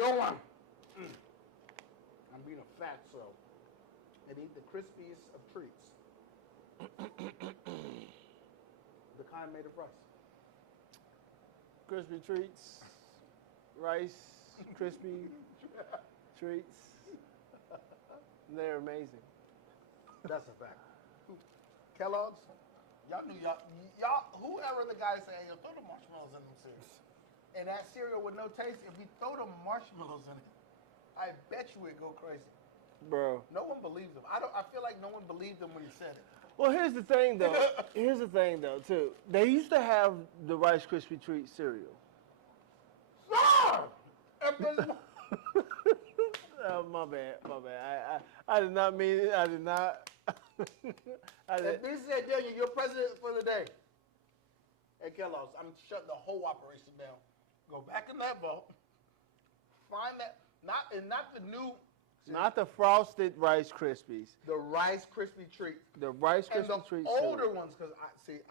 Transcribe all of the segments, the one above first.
don't want. I'm being a fatso and eat the crispiest of treats. The kind made of rice. Crispy treats, rice, crispy treats. They're amazing. That's a fact. Kellogg's, y'all knew y'all whoever the guy say, hey, throw the marshmallows in them cereals. And that cereal with no taste, if we throw the marshmallows in it, I bet you it'd go crazy. Bro. No one believes him. I feel like no one believed him when he said it. Well, here's the thing, though. Too. They used to have the Rice Krispie Treat cereal. Sir! If there's Oh, my bad. I did not mean it. I did not. If this said, Daniel, you're president for the day. Hey, Kellogg's, I'm shutting the whole operation down. Go back in that vault. Find that, not the new. Not the frosted Rice Krispies. The Rice Krispie treat. The Rice Krispie treat. And the older ones, because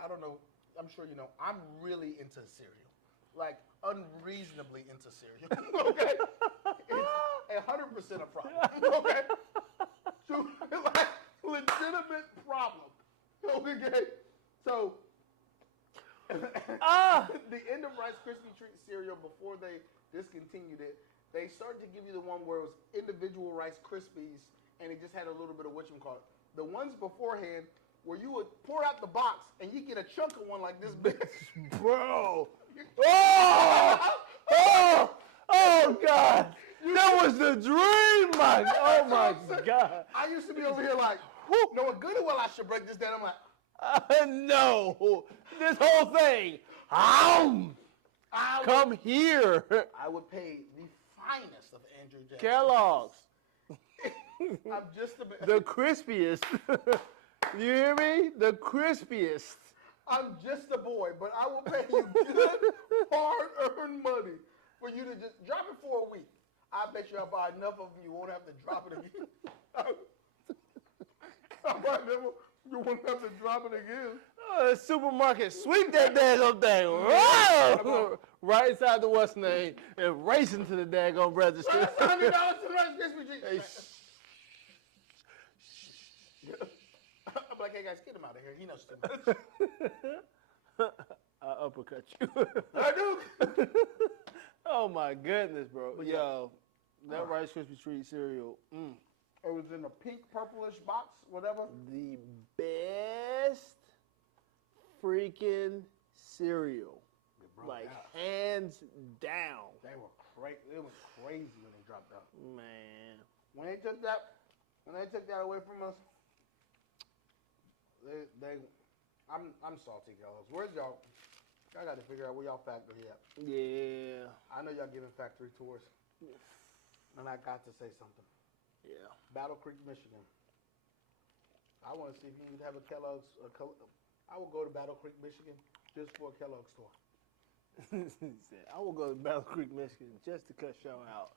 I don't know, I'm sure you know, I'm really into cereal. Like, unreasonably into cereal. Okay? It's 100% a problem. Okay? So, like, legitimate problem. Okay? So, the end of Rice Krispie treat cereal, before they discontinued it, they started to give you the one where it was individual Rice Krispies, and it just had a little bit of whatchamacallit. The ones beforehand, where you would pour out the box, and you get a chunk of one like this big. Bro. Oh, God. That was the dream, Mike. Oh, my God. I used to be over here like, knowing good and well I should break this down. I'm like, no. This whole thing. Come here. I would pay the finest of Andrew Jackson. Kellogg's. I'm just a bit. The crispiest. You hear me? The crispiest. I'm just a boy, but I will pay you good, hard-earned money for you to just drop it for a week. I bet you I'll buy enough of them you won't have to drop it again. You won't have to drop it again. Supermarket, sweep that daggone thing. Whoa! Right inside the what's name and racing to the daggone register. $100 to Rice Krispie treats. I'm like, hey guys, get him out of here. He knows too much. I uppercut you. I do. Oh my goodness, bro. But yo, that Rice Krispie treat cereal. It was in a pink, purplish box, whatever. The best freaking cereal. Like, hands down. They were crazy. It was crazy when they dropped out. Man. When they took that away from us, I'm salty, Kellogg's. Where's y'all? I got to figure out where y'all factory at. Yeah. I know y'all giving factory tours. And I got to say something. Yeah. Battle Creek, Michigan. I want to see if you would have a Kellogg's. I will go to Battle Creek, Michigan, just for a Kellogg's store. He said, I will go to Battle Creek, Michigan, just to cut y'all out.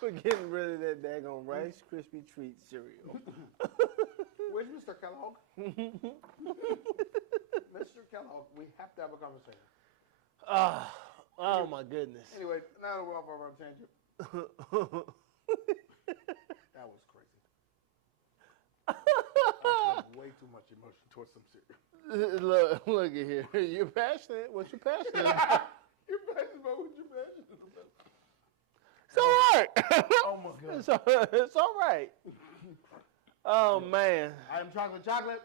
For getting rid of that daggone Rice Krispie treat cereal. Where's Mr. Kellogg? Mr. Kellogg, we have to have a conversation. Oh my goodness. Anyway, now that we're off our tangent. That was crazy. I put way too much emotion towards some cereal. Look at here. You're passionate. What you passionate about? You're passionate about what you're passionate about. It's all right. Oh my God. It's all right. Oh man. I am chocolate.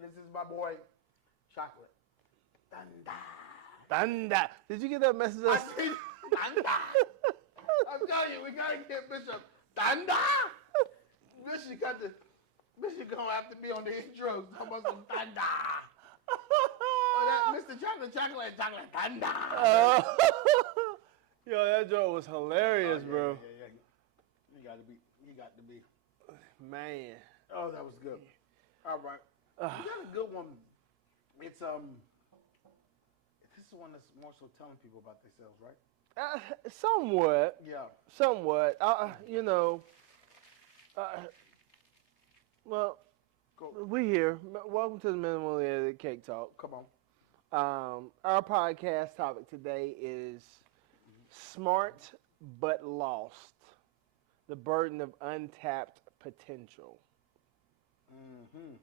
This is my boy, Chocolate. Thunder. Did you get that message? I see Thunder. I'm telling you, we gotta get Bishop Thunder. Bishop gonna have to be on the intros. Talking about some Thunder. Oh, that Mr. Chocolate, Thunder. Yo, that joke was hilarious, bro. Yeah. He got to be. Man. Oh, that was good. All right. We got a good one. It's this is one that's more so telling people about themselves, right? Somewhat. Yeah. Somewhat. Well, we here. Welcome to the Minimally Edited Cake Talk. Come on. Our podcast topic today is smart but lost. The burden of untapped potential. Mm-hmm.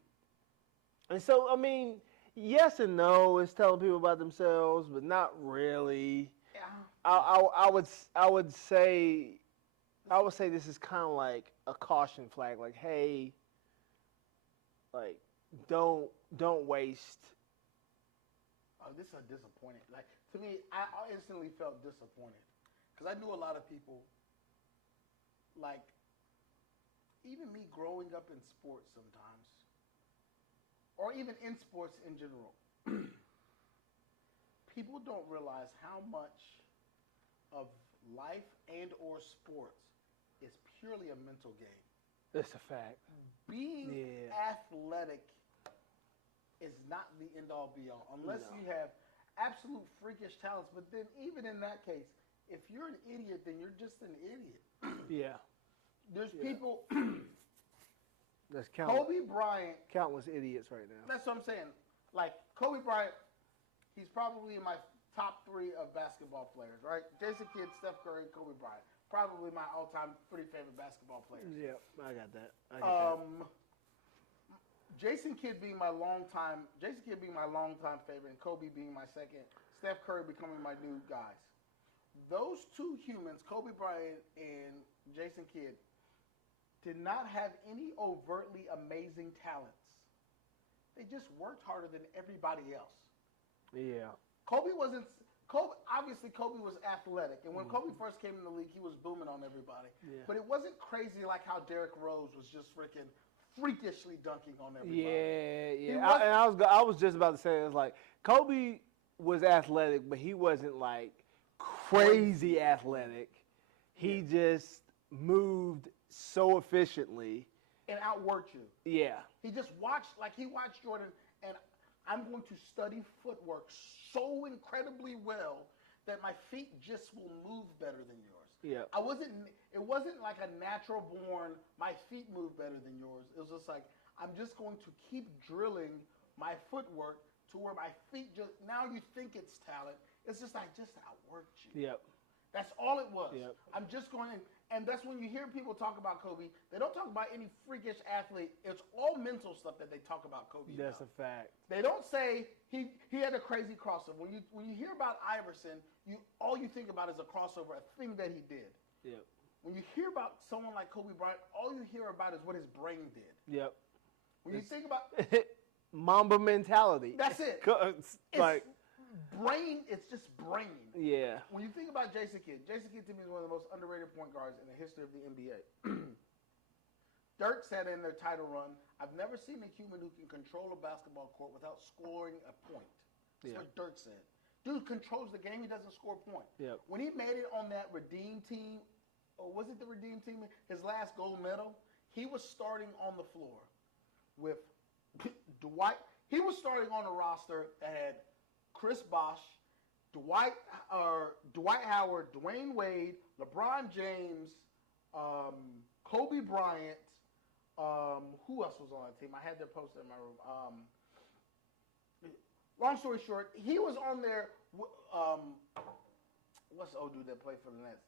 And so, I mean, yes and no. It's telling people about themselves, but not really. Yeah. I would say this is kind of like a caution flag. Like, hey, like don't waste. Oh, this is a disappointing. Like to me, I instantly felt disappointed because I knew a lot of people. Like, even me growing up in sports sometimes, or even in sports in general, people don't realize how much of life and or sports is purely a mental game. That's a fact. Being athletic is not the end all be all unless you have absolute freakish talents. But then even in that case, if you're an idiot, then you're just an idiot. Yeah. There's people. That's countless. Kobe Bryant. Countless idiots right now. That's what I'm saying. Like Kobe Bryant, he's probably in my top 3 of basketball players, right? Jason Kidd, Steph Curry, Kobe Bryant. Probably my all-time 3 favorite basketball players. Yeah, I got that. Jason Kidd being my longtime favorite, and Kobe being my second. Steph Curry becoming my new guys. Those 2 humans, Kobe Bryant and Jason Kidd, did not have any overtly amazing talents. They just worked harder than everybody else. Yeah. Obviously Kobe was athletic, and when Kobe first came in the league, he was booming on everybody. Yeah. But it wasn't crazy like how Derrick Rose was just freakishly dunking on everybody. Yeah. I was just about to say, it was like Kobe was athletic, but he wasn't like crazy athletic. He just moved so efficiently and outworked you. Yeah. He watched Jordan, and I'm going to study footwork so incredibly well that my feet just will move better than yours. Yeah. It wasn't like a natural born, my feet move better than yours. It was just like, I'm just going to keep drilling my footwork to where my feet now you think it's talent. It's just I just outworked you. Yep. That's all it was. Yep. I'm just going in. And that's when you hear people talk about Kobe, they don't talk about any freakish athlete. It's all mental stuff that they talk about Kobe. That's a fact. They don't say he had a crazy crossover. When you hear about Iverson, all you think about is a crossover, a thing that he did. Yep. When you hear about someone like Kobe Bryant, all you hear about is what his brain did. Yep. When you think about Mamba mentality. That's it. It's just brain. Yeah. When you think about Jason Kidd to me is one of the most underrated point guards in the history of the NBA. Dirk said in their title run, I've never seen a human who can control a basketball court without scoring a point. That's what Dirk said. Dude controls the game, he doesn't score a point. Yep. When he made it on that Redeem team, or was it the Redeem team, his last gold medal, he was starting on the floor with Dwight. He was starting on a roster that had Chris Bosh, Dwight Howard, Dwayne Wade, LeBron James, Kobe Bryant. Who else was on that team? I had their poster in my room. Long story short, he was on there. What's the old dude that played for the Nets?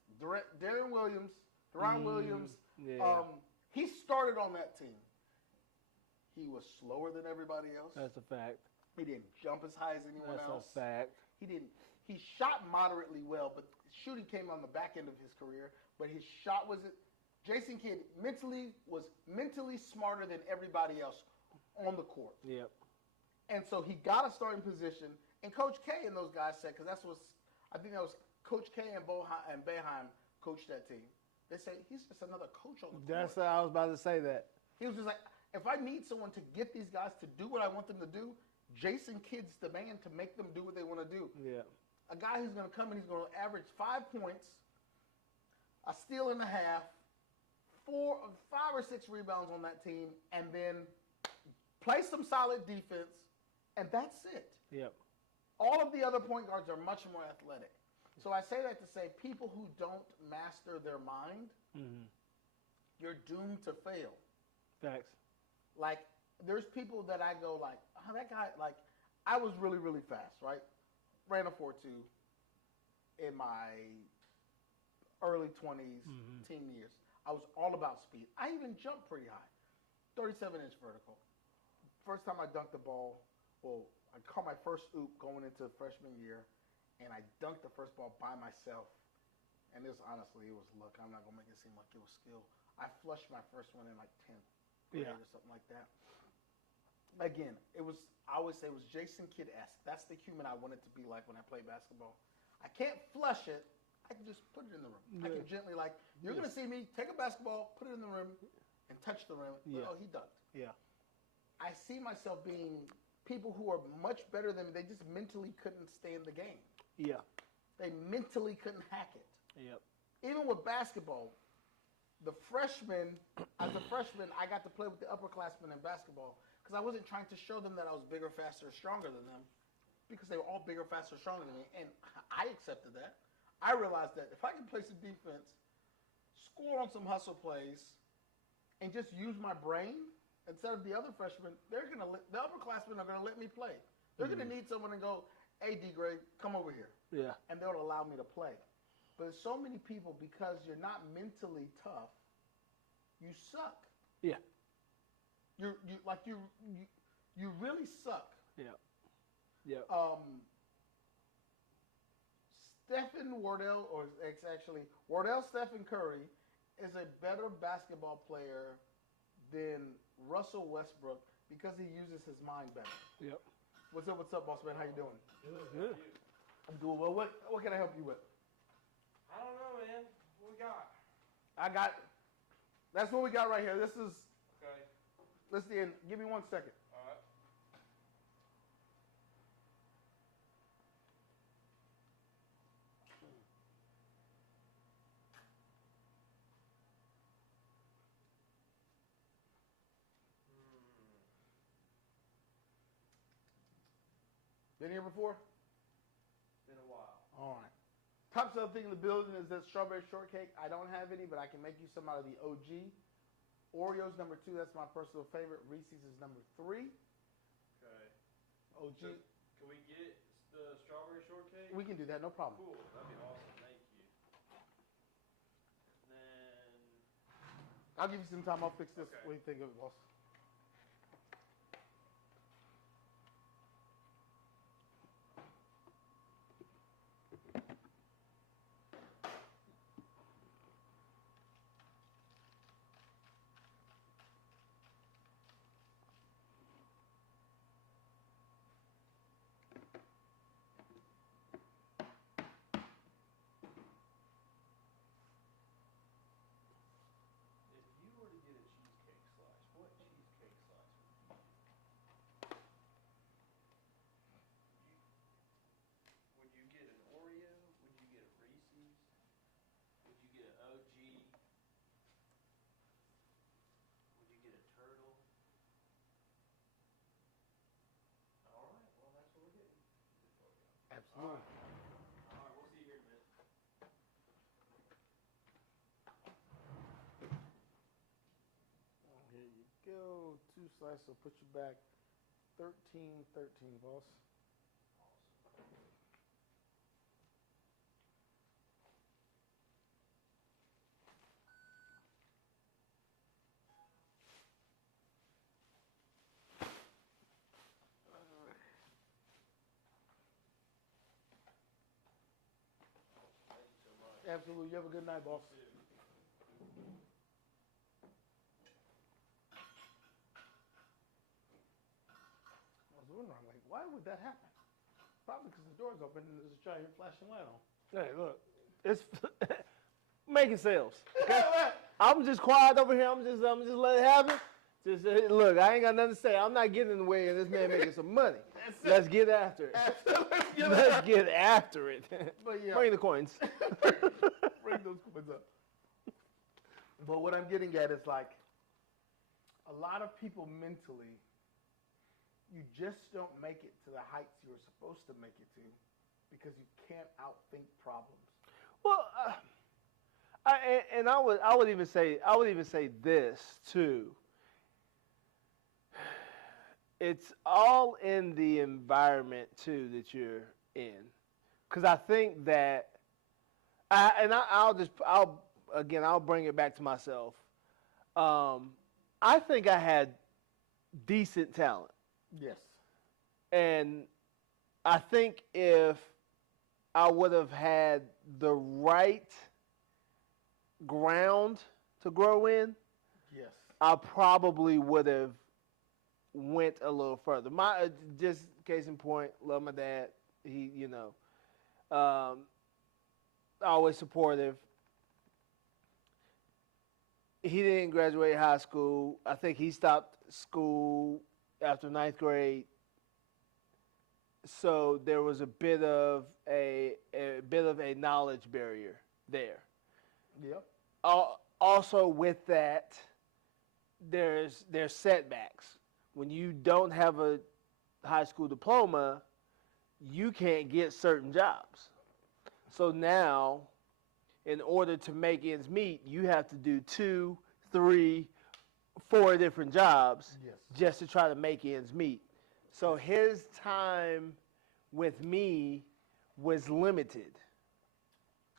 Deron Williams. Yeah. He started on that team. He was slower than everybody else. That's a fact. He didn't jump as high as anyone else. That's a fact. He shot moderately well, but shooting came on the back end of his career. But his shot wasn't. Jason Kidd was mentally smarter than everybody else on the court. Yep. And so he got a starting position. And Coach K and those guys said, because I think that was Coach K and Boeheim coached that team. They say he's just another coach on the court. That's what I was about to say that. He was just like, if I need someone to get these guys to do what I want them to do, Jason Kidd's the man to make them do what they want to do. Yeah. A guy who's going to come and he's going to average 5 points, a steal and a half, 5 or 6 rebounds on that team, and then play some solid defense, and that's it. Yep. All of the other point guards are much more athletic. So I say that to say people who don't master their mind, you're doomed to fail. Facts. Like, there's people that I go like, oh, that guy, like, I was really, really fast, right? Ran a 4.2 in my early 20s, teen years. I was all about speed. I even jumped pretty high, 37-inch vertical. First time I dunked the ball, well, I caught my first oop going into freshman year, and I dunked the first ball by myself. And it was luck. I'm not gonna make it seem like it was skill. I flushed my first one in like 10th grade or something like that. Again, I always say it was Jason Kidd-esque. That's the human I wanted to be like when I played basketball. I can't flush it. I can just put it in the rim. I can gently you're gonna see me take a basketball, put it in the rim, and touch the rim. Oh, he dunked. Yeah. I see myself being people who are much better than me. They just mentally couldn't stay in the game. Yeah. They mentally couldn't hack it. Yep. Even with basketball, as a freshman, I got to play with the upperclassmen in basketball because I wasn't trying to show them that I was bigger, faster, stronger than them because they were all bigger, faster, stronger than me. And I accepted that. I realized that if I can play some defense, score on some hustle plays, and just use my brain instead of the other freshmen, the upperclassmen are going to let me play. They're going to need someone to go, hey, D-Grade, come over here. Yeah. And they'll allow me to play. But so many people, because you're not mentally tough, you suck. Yeah. You really suck. Yeah. Yeah. Wardell Stephen Curry is a better basketball player than Russell Westbrook because he uses his mind better. Yep. What's up, boss man? How you doing? Good. I'm doing well. What can I help you with? I don't know, man. What we got? That's what we got right here. This is, Okay. let's see, give me 1 second. All right. Been here before? Been a while. All right. Top selling thing in the building is that strawberry shortcake. I don't have any, but I can make you some out of the OG. Oreo's number 2. That's my personal favorite. Reese's is number 3. Okay. OG. So, can we get the strawberry shortcake? We can do that. No problem. Cool. That'd be awesome. Thank you. And then, I'll give you some time. I'll fix this. Okay. What do you think of it, boss? if you were to get a cheesecake slice, what cheesecake slice would you get? An Oreo? Would you get a Reese's? Would you get an OG? Would you get a turtle? All right. Well, that's what we're getting. Absolutely. All right. We'll see you here in a minute. Here you go. 2 slices will put you back 13, boss. Thank you so much. Absolutely. You have a good night, boss. I was wondering, like, why would that happen? Probably because the door's open and there's a child here flashing light on. Hey, look, it's making sales. Okay? I'm just quiet over here. I'm just let it happen. Just look, I ain't got nothing to say. I'm not getting in the way of this man making some money. Let's get after it. Let's get after it. But yeah, Bring the coins. bring those coins up. But what I'm getting at is like a lot of people mentally, you just don't make it to the heights you were supposed to make it to because you can't outthink problems. Well, I would even say this too. It's all in the environment too that you're in, because I think that I'll bring it back to myself. I think I had decent talent, Yes. and I think if I would have had the right ground to grow in, Yes. I probably would have went a little further. My just case in point, love my dad. He, always supportive. He didn't graduate high school. I think he stopped school after ninth grade. So there was a bit of a knowledge barrier there. Yep. Also with that, there's setbacks. When you don't have a high school diploma, you can't get certain jobs. So now, in order to make ends meet, you have to do 2, 3, 4 different jobs Yes. just to try to make ends meet. So his time with me was limited.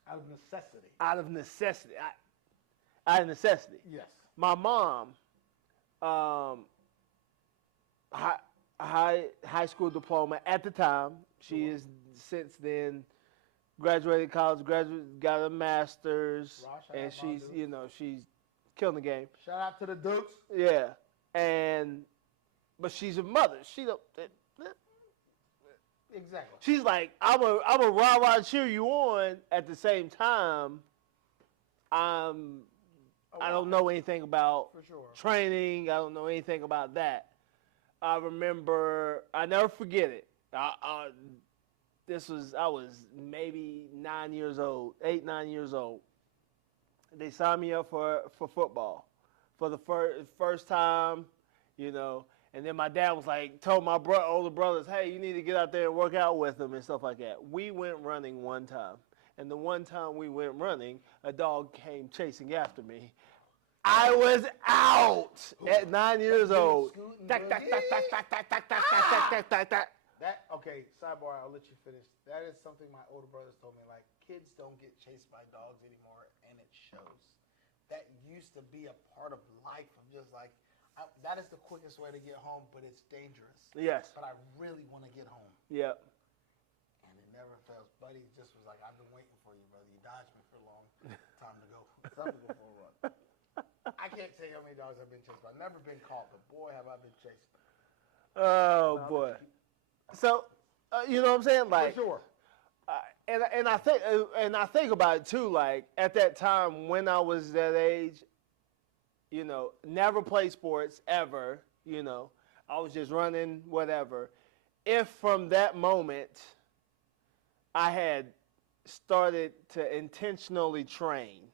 Out of necessity. Out of necessity. Out of necessity. Yes. My mom, high school diploma at the time. She is since then graduated college, got a master's, Rosh, shout and out she's Bondu. she's killing the game. Shout out to the Dukes. Yeah, but she's a mother. Exactly. She's like, I'm a rah cheer you on. At the same time, I don't know anything about For sure. training. I don't know anything about that. I remember, I never forget it. I was maybe 9 years old, 8, 9 years old. They signed me up for football for the first time, And then my dad was like, told my older brothers, hey, you need to get out there and work out with them and stuff like that. We went running one time. And the one time we went running, a dog came chasing after me. I was out at 9 years old. Okay, sidebar, I'll let you finish. That is something my older brothers told me. Like, kids don't get chased by dogs anymore, and it shows. That used to be a part of life. I'm just like, that is the quickest way to get home, but it's dangerous. Yes. But I really want to get home. Yep. And it never fails. Buddy just was like, I've been waiting for you, brother. You dodged me for a long time to go. Time to go for a run. I can't tell you how many dogs I've been chased by. I've never been caught, but boy, have I been chased. Oh, boy. So, you know what I'm saying? Like, for sure. And I think about it too. Like at that time when I was that age, never played sports ever. I was just running whatever. If from that moment I had started to intentionally train,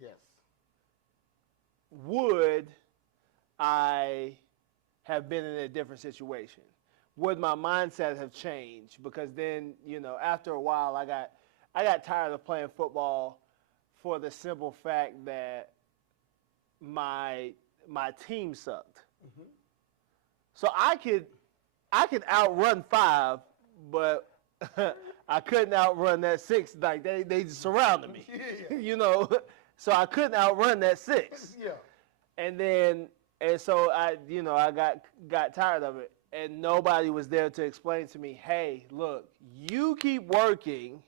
yes, would I have been in a different situation? Would my mindset have changed? Because then, after a while, I got tired of playing football for the simple fact that my team sucked. Mm-hmm. So I could outrun 5, but I couldn't outrun that 6. Like they just surrounded me, Yeah. So I couldn't outrun that 6. Yeah. And so I got tired of it. And nobody was there to explain to me, hey, look, you keep working.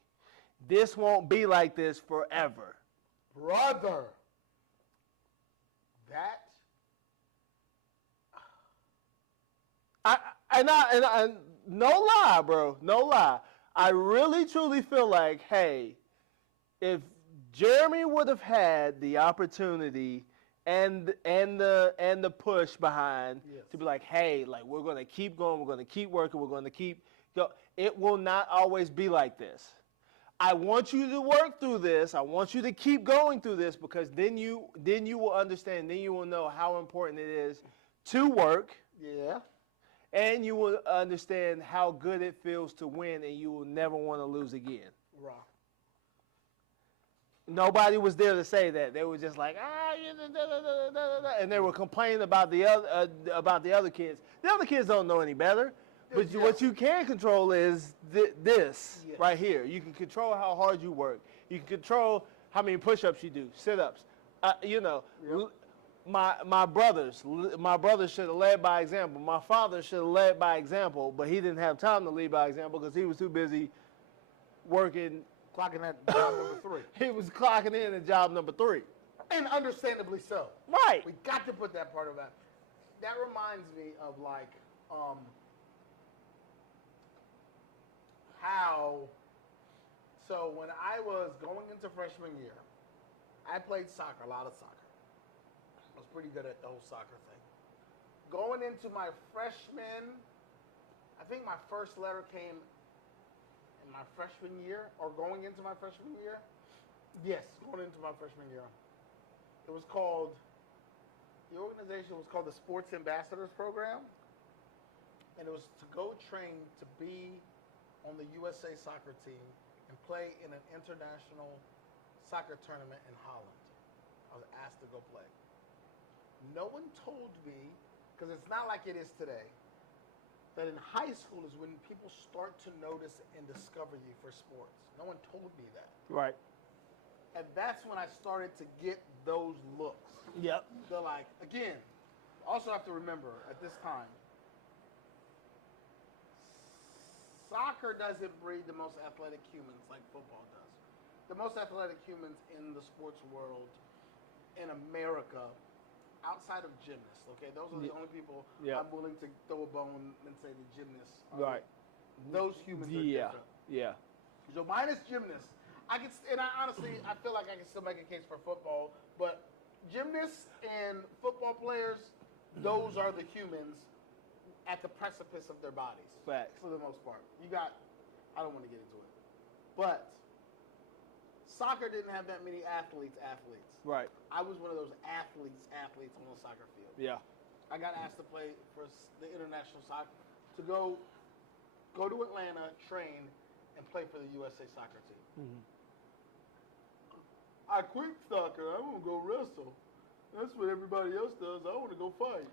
This won't be like this forever. Brother, that. I no lie, bro, no lie. I really, truly feel like, hey, if Jeremy would have had the opportunity and the push behind Yes. to be like, hey, like we're gonna keep going, we're gonna keep working, we're gonna keep go. It will not always be like this. I want you to work through this. I want you to keep going through this because then you will understand. Then you will know how important it is to work. Yeah. And you will understand how good it feels to win, and you will never want to lose again. Raw. Nobody was there to say that. They were just like, and they were complaining about the other kids. The other kids don't know any better. But Yeah. what you can control is this Yes. right here. You can control how hard you work. You can control how many push-ups you do, sit-ups. My brothers should have led by example. My father should have led by example, but he didn't have time to lead by example because he was too busy working. Clocking at job number 3. He was clocking in at job number 3. And understandably so. Right. We got to put that part of that. That reminds me of so when I was going into freshman year, I played soccer, a lot of soccer. I was pretty good at the whole soccer thing. Going into my freshman, I think my first letter came in my freshman year, or going into my freshman year. Yes, going into my freshman year. It was called, the organization was called the Sports Ambassadors Program. And it was to go train to be on the USA soccer team and play in an international soccer tournament in Holland. I was asked to go play. No one told me, because it's not like it is today, that in high school is when people start to notice and discover you for sports. No one told me that. Right. And that's when I started to get those looks. Yep. They're like, again, also have to remember at this time, soccer doesn't breed the most athletic humans like football does. The most athletic humans in the sports world in America, outside of gymnasts, okay? Those are the only people I'm willing to throw a bone and say the gymnasts are. Right. Those humans are different. Yeah. So minus gymnasts, I honestly, I feel like I can still make a case for football, but gymnasts and football players, those are the humans at the precipice of their bodies. Facts. For the most part. I don't want to get into it. But soccer didn't have that many athletes. Right. I was one of those athletes on the soccer field. Yeah. I got asked to play for the international soccer, to go to Atlanta, train, and play for the USA soccer team. Mm-hmm. I quit soccer. I want to go wrestle. That's what everybody else does. I want to go fight.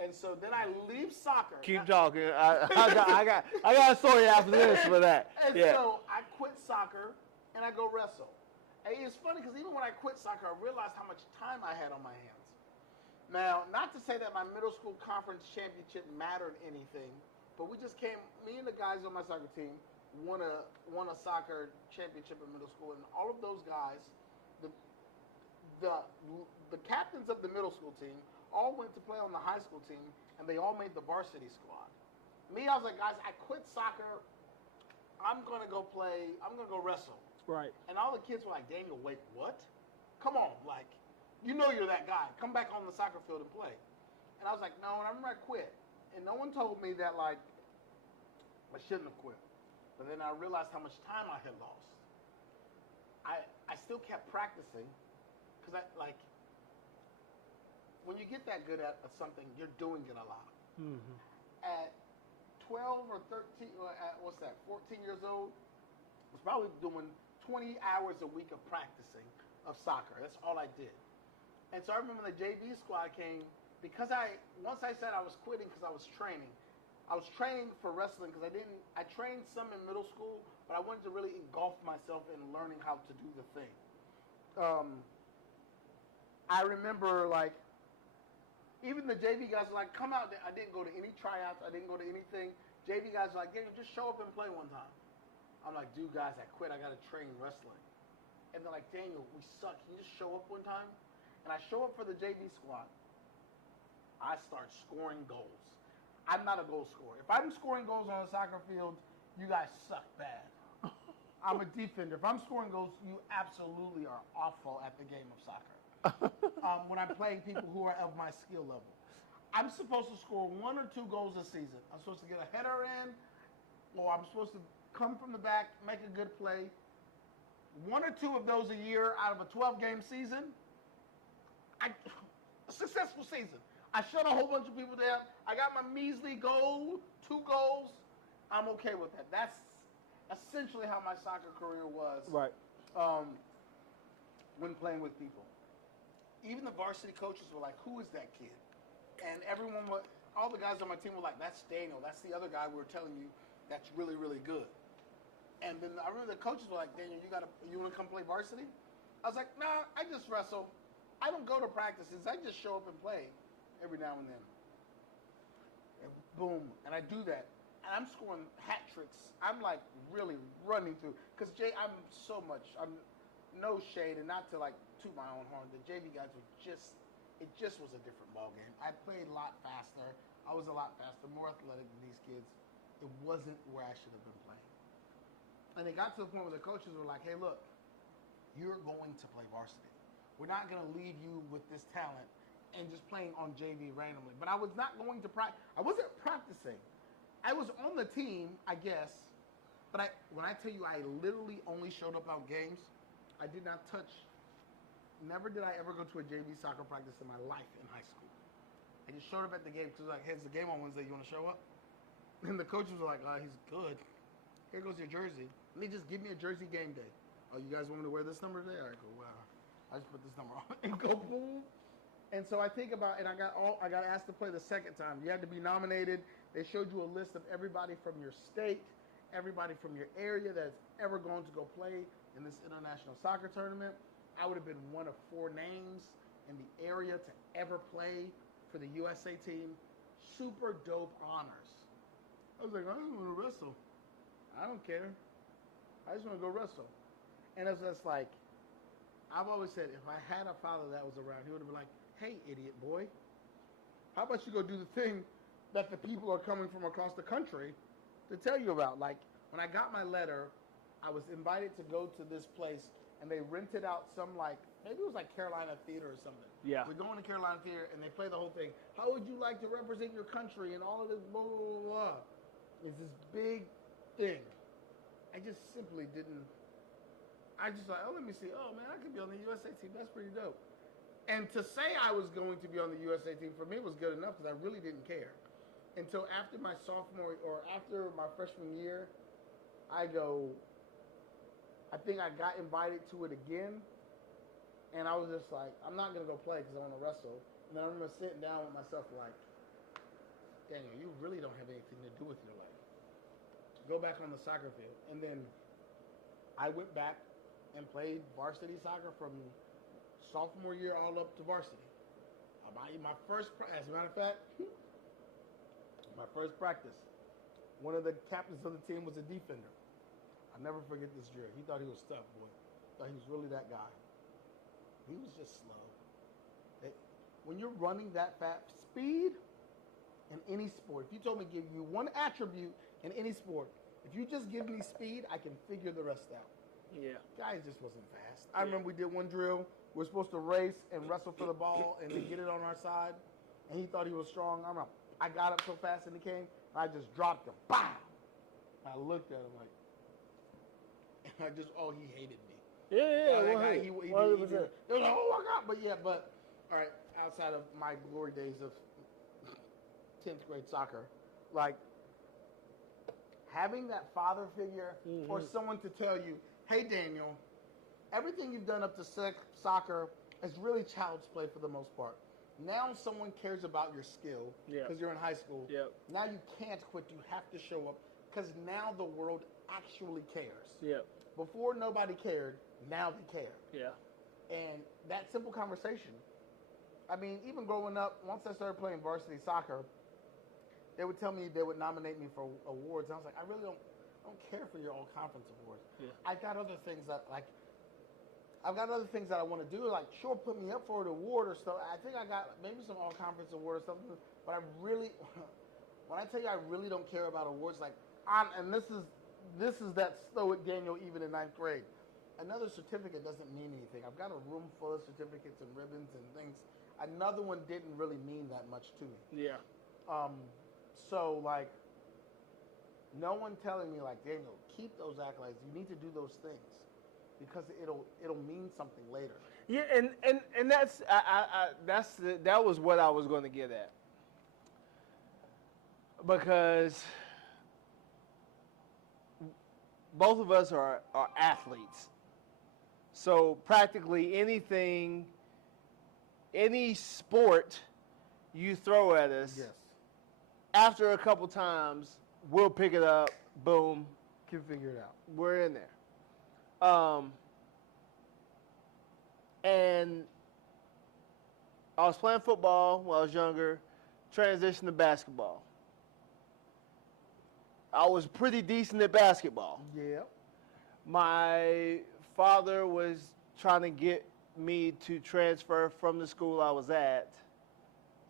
And so then I leave soccer. Keep talking. I got a story after this for that. And so I quit soccer and I go wrestle. And it's funny because even when I quit soccer, I realized how much time I had on my hands. Now, not to say that my middle school conference championship mattered anything, but me and the guys on my soccer team won a soccer championship in middle school, and all of those guys, the captains of the middle school team, all went to play on the high school team, and they all made the varsity squad. Me, I was like, guys, I quit soccer. I'm going to go wrestle. Right. And all the kids were like, Daniel, wait, what? Come on, like, you know you're that guy. Come back on the soccer field and play. And I was like, no, and I remember I quit. And no one told me that, like, I shouldn't have quit. But then I realized how much time I had lost. I still kept practicing because when you get that good at something, you're doing it a lot. Mm-hmm. At 12 or 13, or at 14 years old, I was probably doing 20 hours a week of practicing of soccer. That's all I did. And so I remember the JV squad came because once I said I was quitting because I was training for wrestling because I trained some in middle school, but I wanted to really engulf myself in learning how to do the thing. I remember even the JV guys were like, come out. I didn't go to any tryouts. I didn't go to anything. JV guys were like, Daniel, just show up and play one time. I'm like, dude, guys, I quit. I got to train wrestling. And they're like, Daniel, we suck. Can you just show up one time? And I show up for the JV squad. I start scoring goals. I'm not a goal scorer. If I'm scoring goals on a soccer field, you guys suck bad. I'm a defender. If I'm scoring goals, you absolutely are awful at the game of soccer. When I'm playing people who are of my skill level. I'm supposed to score 1 or 2 goals a season. I'm supposed to get a header in, or I'm supposed to come from the back, make a good play. 1 or 2 of those a year out of a 12-game season, a successful season. I shut a whole bunch of people down. I got my measly goal, 2 goals. I'm okay with that. That's essentially how my soccer career was. Right. When playing with people. Even the varsity coaches were like, who is that kid? And all the guys on my team were like, that's Daniel. That's the other guy we were telling you that's really, really good. And then I remember the coaches were like, Daniel, you want to come play varsity? I was like, nah, I just wrestle. I don't go to practices. I just show up and play every now and then. And boom. And I do that. And I'm scoring hat tricks. I'm like really running through. Because I'm so much, I'm no shade and not to like toot my own horn. The JV guys were it just was a different ball game. I played a lot faster. I was a lot faster, more athletic than these kids. It wasn't where I should have been playing. And it got to the point where the coaches were like, hey, look, you're going to play varsity. We're not going to leave you with this talent and just playing on JV randomly. But I was not going to practice. I wasn't practicing. I was on the team, I guess. But when I tell you I literally only showed up on games, I did not touch. Never did I ever go to a JV soccer practice in my life in high school. I just showed up at the game because like, hey, it's the game on Wednesday. You want to show up? And the coaches were like, he's good. Here goes your jersey. Let me just give me a jersey game day. Oh, you guys want me to wear this number today? All right, go. Wow. I just put this number on and go boom. And so I think about, and I got asked to play the second time. You had to be nominated. They showed you a list of everybody from your state, everybody from your area that's ever going to go play in this international soccer tournament. I would have been one of 4 names in the area to ever play for the USA team. Super dope honors. I was like, I just want to wrestle. I don't care. I just want to go wrestle. And it's just like, I've always said, if I had a father that was around, he would have been like, hey, idiot boy, how about you go do the thing that the people are coming from across the country to tell you about? Like, when I got my letter, I was invited to go to this place, and they rented out some, like, maybe it was like Carolina Theater or something. Yeah. We go into Carolina Theater, and they play the whole thing. How would you like to represent your country and all of this blah, blah, blah, blah. It's this big thing. I just simply didn't. I just like, let me see. Oh, man, I could be on the USA team. That's pretty dope. And to say I was going to be on the USA team, for me, was good enough because I really didn't care. Until after my sophomore, or after my freshman year, I think I got invited to it again. And I was just like, I'm not going to go play because I want to wrestle. And then I remember sitting down with myself like, Daniel, you really don't have anything to do with your life. Go back on the soccer field. And then I went back and played varsity soccer from sophomore year all up to varsity. My first, as a matter of fact, my first practice, one of the captains of the team was a defender. I'll never forget this year. He thought he was tough, boy. Thought he was really that guy. He was just slow. When you're running that fast, speed in any sport, if you told me to give you one attribute in any sport, if you just give me speed, I can figure the rest out. Yeah. Guys just wasn't fast. I remember we did one drill. We were supposed to race and wrestle for the ball and then get it on our side. And he thought he was strong. I got up so fast and he came, and I just dropped him. Bow! I looked at him like, and he hated me. Yeah, he was like, oh my God. But all right, outside of my glory days of 10th grade soccer, like having that father figure or someone to tell you, hey, Daniel, everything you've done up to soccer is really child's play for the most part. Now someone cares about your skill because you're in high school. Yep. Now you can't quit. You have to show up because now the world actually cares. Yep. Before nobody cared, now they care. Yeah. And that simple conversation, I mean, even growing up, once I started playing varsity soccer, they would tell me they would nominate me for awards. And I was like, I really don't care for your all-conference awards. Yeah. I've got other things that I want to do. Like, sure, put me up for an award or stuff. I think I got maybe some all-conference award or something. But I really, when I tell you I really don't care about awards, like, and this is that stoic Daniel even in 9th grade. Another certificate doesn't mean anything. I've got a room full of certificates and ribbons and things. Another one didn't really mean that much to me. Yeah. So, like, no one telling me, like, Daniel, keep those accolades. You need to do those things because it'll mean something later. Yeah, and that was what I was going to get at. Because both of us are athletes. So practically anything, any sport you throw at us, Yes. after a couple times, we'll pick it up, boom, Can figure it out. We're in there. And I was playing football when I was younger, transitioned to basketball. I was pretty decent at basketball. Yeah. My father was trying to get me to transfer from the school I was at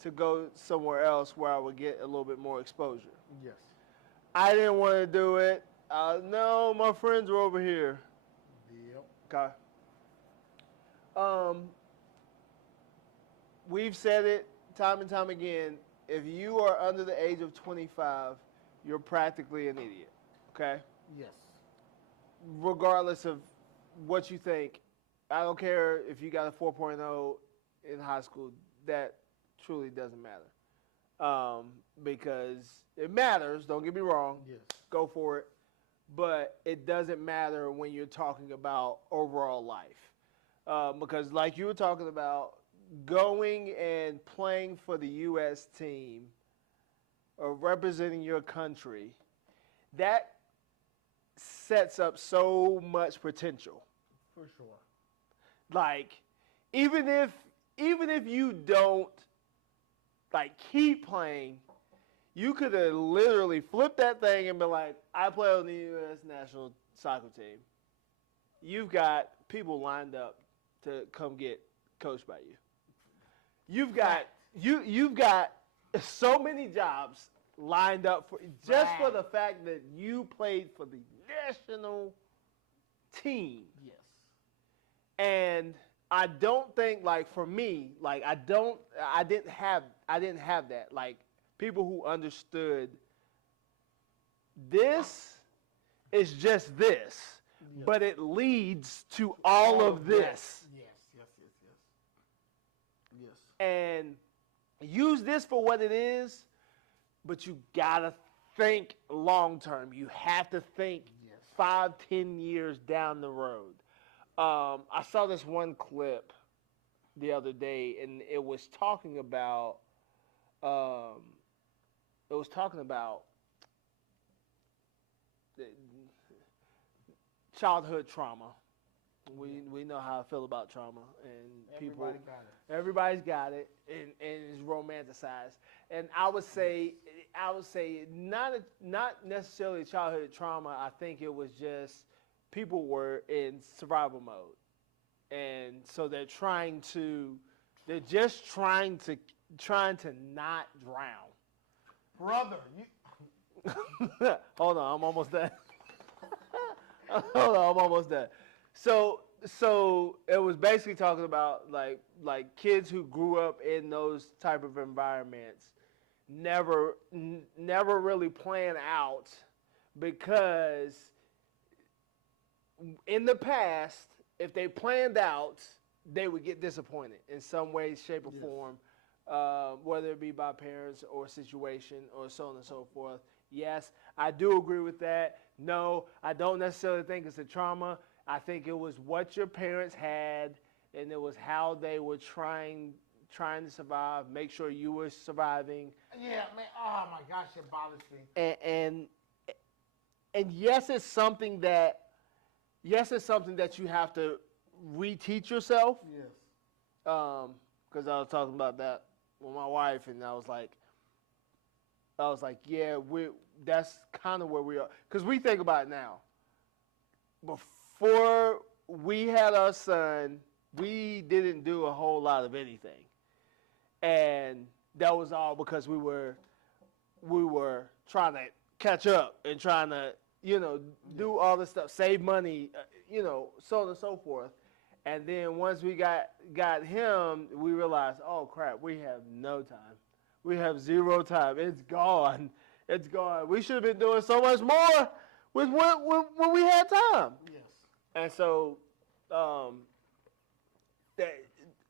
to go somewhere else where I would get a little bit more exposure. Yes. I didn't want to do it. No, my friends were over here. Yep. Okay. We've said it time and time again. If you are under the age of 25, you're practically an idiot. Okay? Yes. Regardless of what you think, I don't care if you got a 4.0 in high school. That truly doesn't matter. Because it matters, don't get me wrong. Yes. Go for it. But it doesn't matter when you're talking about overall life. Because like you were talking about, going and playing for the U.S. team or representing your country, that sets up so much potential. For sure. Like, even if you don't like keep playing, you could have literally flipped that thing and been like, I play on the U.S. national soccer team. You've got people lined up to come get coached by you. You've got so many jobs lined up for just for the fact that you played for the national team. Yes. And I don't think, like, for me, like, I didn't have that. Like, people who understood this is just this, Yes. but it leads to all of this. Yes. And use this for what it is, but you gotta think long term. You have to think 5-10 years down the road. I saw this one clip the other day, and it was talking about childhood trauma. We know how I feel about trauma, and everybody's got it, and it's romanticized. And I would say not necessarily childhood trauma. I think it was just people were in survival mode, and so they're just trying to not drown. Brother, Hold on, I'm almost done. Hold on, I'm almost done. So it was basically talking about like kids who grew up in those type of environments never really plan out, because in the past, if they planned out, they would get disappointed in some way, shape, or form, whether it be by parents or situation or so on and so forth. Yes, I do agree with that. No, I don't necessarily think it's a trauma. I think it was what your parents had, and it was how they were trying to survive, make sure you were surviving. yeah, man. Oh my gosh, it bothers me. And yes, it's something that you have to reteach yourself. Yes. Because I was talking about that with my wife, and I was like, yeah, that's kind of where we are. Because we think about it now. Before we had our son, we didn't do a whole lot of anything, and that was all because we were trying to catch up and trying to do all this stuff, save money, so on and so forth. And then once we got him, we realized, oh crap, we have no time. We have zero time. It's gone. It's gone. We should have been doing so much more with when we had time. Yes. And so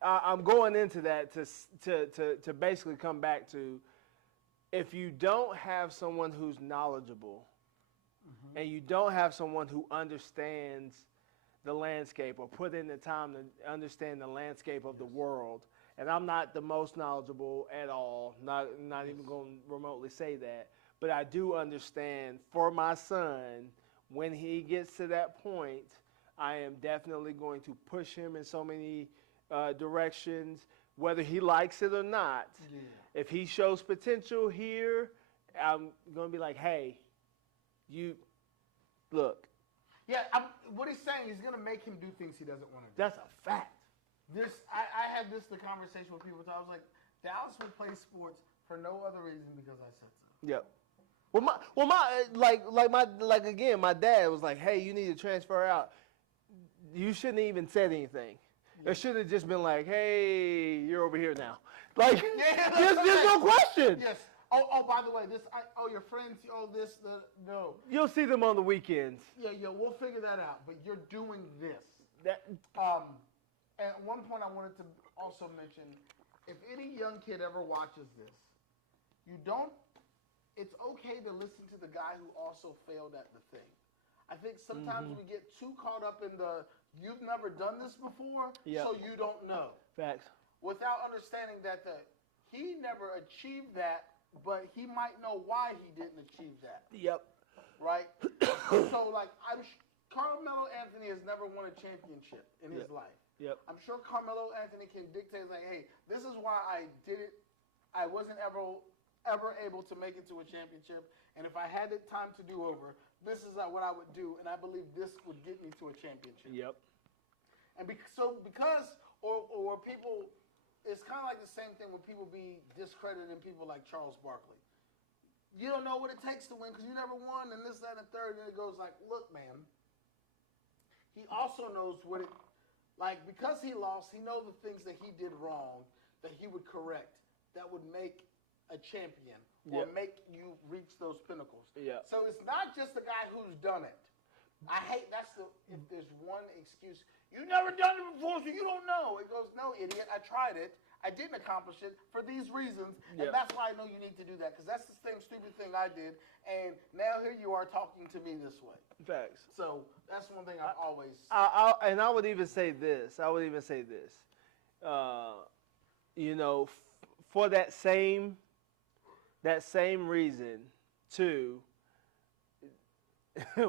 I'm going into that to basically come back to, if you don't have someone who's knowledgeable, and you don't have someone who understands the landscape or put in the time to understand the landscape of the world, and I'm not the most knowledgeable at all, not even going to remotely say that, but I do understand for my son when he gets to that point, I am definitely going to push him in so many directions, whether he likes it or not. Yeah. If he shows potential here, I'm going to be like, hey, you look. Yeah, what he's saying is going to make him do things he doesn't want to do. That's a fact. I had the conversation with people. I was like, Dallas would play sports for no other reason because I said so. Yep. My dad was like, hey, you need to transfer out. You shouldn't have even said anything. It should have just been like, hey, you're over here now. Like, there's no question. Yes. Oh, by the way, your friends, no. You'll see them on the weekends. Yeah, we'll figure that out. But you're doing this. That, and at one point I wanted to also mention, if any young kid ever watches this, it's okay to listen to the guy who also failed at the thing. I think sometimes we get too caught up in you've never done this before, so you don't know. Facts. Without understanding that he never achieved that, but he might know why he didn't achieve that. Yep. Right? So, Carmelo Anthony has never won a championship in his life. Yep. I'm sure Carmelo Anthony can dictate, like, hey, this is why I did it. I wasn't ever able to make it to a championship, and if I had the time to do over, this is what I would do, and I believe this would get me to a championship. Yep. And because people, it's kind of like the same thing when people be discrediting people like Charles Barkley. You don't know what it takes to win because you never won, and this, that, and the third, and it goes like, look, man, he also knows because he lost, he knows the things that he did wrong that he would correct that would make a champion or make you reach those pinnacles. Yeah. So it's not just the guy who's done it. I hate if there's one excuse, you never done it before, so you don't know. It goes, no, idiot, I tried it. I didn't accomplish it for these reasons, and that's why I know you need to do that, because that's the same stupid thing I did, and now here you are talking to me this way. Facts. So that's one thing I've always... And I would even say this. For that same reason, too,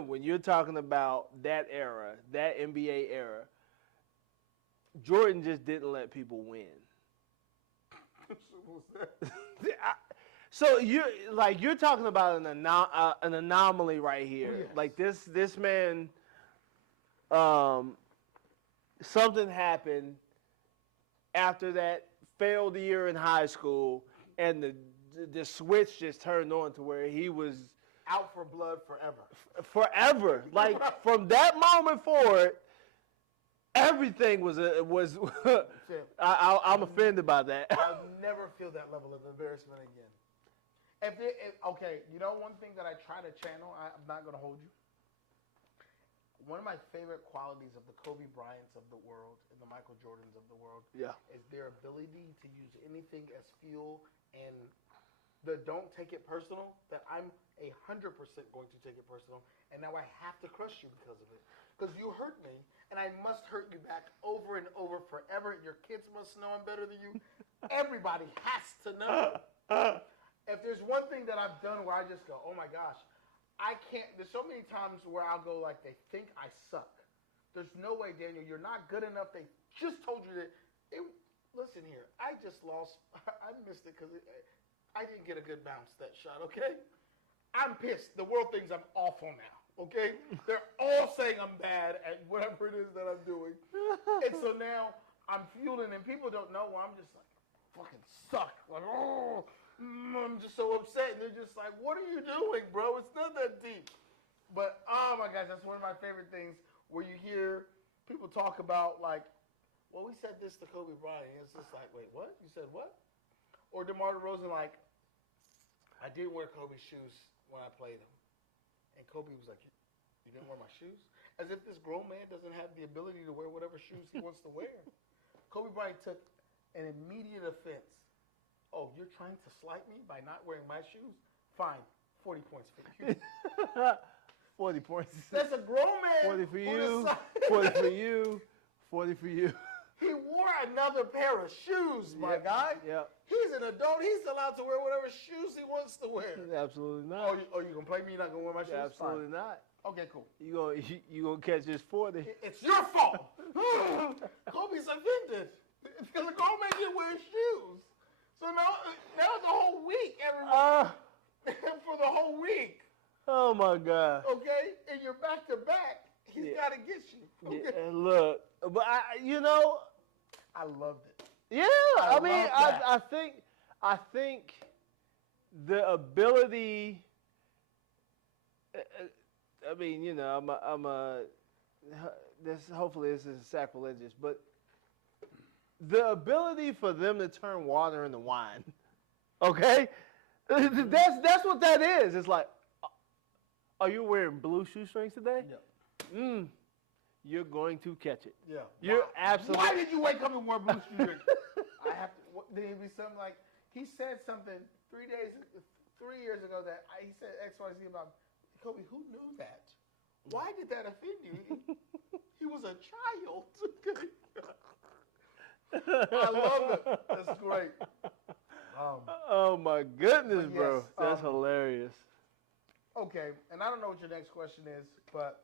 when you're talking about that era, that NBA era, Jordan just didn't let people win. So you're talking about an anomaly right here. Yes. Like this man, something happened after that failed year in high school, and the switch just turned on to where he was out for blood forever. Forever. Like from that moment forward, everything was I'm offended by that. I'll never feel that level of embarrassment again. Okay, one thing that I try to channel, I'm not going to hold you. One of my favorite qualities of the Kobe Bryants of the world and the Michael Jordans of the world is their ability to use anything as fuel and don't take it personal, that I'm 100% going to take it personal, and now I have to crush you because of it. Because you hurt me, and I must hurt you back over and over forever. Your kids must know I'm better than you. Everybody has to know. If there's one thing that I've done where I just go, oh my gosh, I can't, there's so many times where I'll go like, they think I suck. There's no way, Daniel, you're not good enough. They just told you that. Listen here, I just lost. I missed it because I didn't get a good bounce that shot, okay? I'm pissed. The world thinks I'm awful now, okay? They're all saying I'm bad at whatever it is that I'm doing. And so now I'm fueling, and people don't know why I'm just like, fucking suck. Like, I'm just so upset. And they're just like, what are you doing, bro? It's not that deep. But, oh my gosh, that's one of my favorite things where you hear people talk about, like, well, we said this to Kobe Bryant. It's just like, wait, what? You said what? Or DeMar DeRozan, like, I didn't wear Kobe's shoes when I played him. And Kobe was like, you didn't wear my shoes? As if this grown man doesn't have the ability to wear whatever shoes he wants to wear. Kobe Bryant took an immediate offense. Oh, you're trying to slight me by not wearing my shoes? Fine, 40 points for you. 40 points. That's a grown man. 40 for you, 40 for you, 40 for you. He wore another pair of shoes, my guy. Yeah. He's an adult. He's allowed to wear whatever shoes he wants to wear. Absolutely not. Oh, you gonna play me? You're not gonna wear my shoes? Absolutely not. Okay, cool. You gonna catch this 40? It's your fault. Kobe's offended because the grown man didn't wear shoes. So now the whole week, everyone for the whole week. Oh my God. Okay, and you're back to back. He's got to get you. Okay? Yeah, and look, but I loved it. yeah. I I mean, love that. I think the ability. I mean, hopefully this is sacrilegious, but the ability for them to turn water into wine, okay? That's what that is. It's like, are you wearing blue shoestrings today? Yeah. You're going to catch it. Yeah. You're absolutely. Why did you wake up and wear blue shoes? I have to. Did it be something like he said something 3 years ago that he said XYZ about Kobe? Who knew that? Why did that offend you? He was a child. I love it. That's great. Oh my goodness, But bro. yes, That's hilarious. Okay, and I don't know what your next question is, but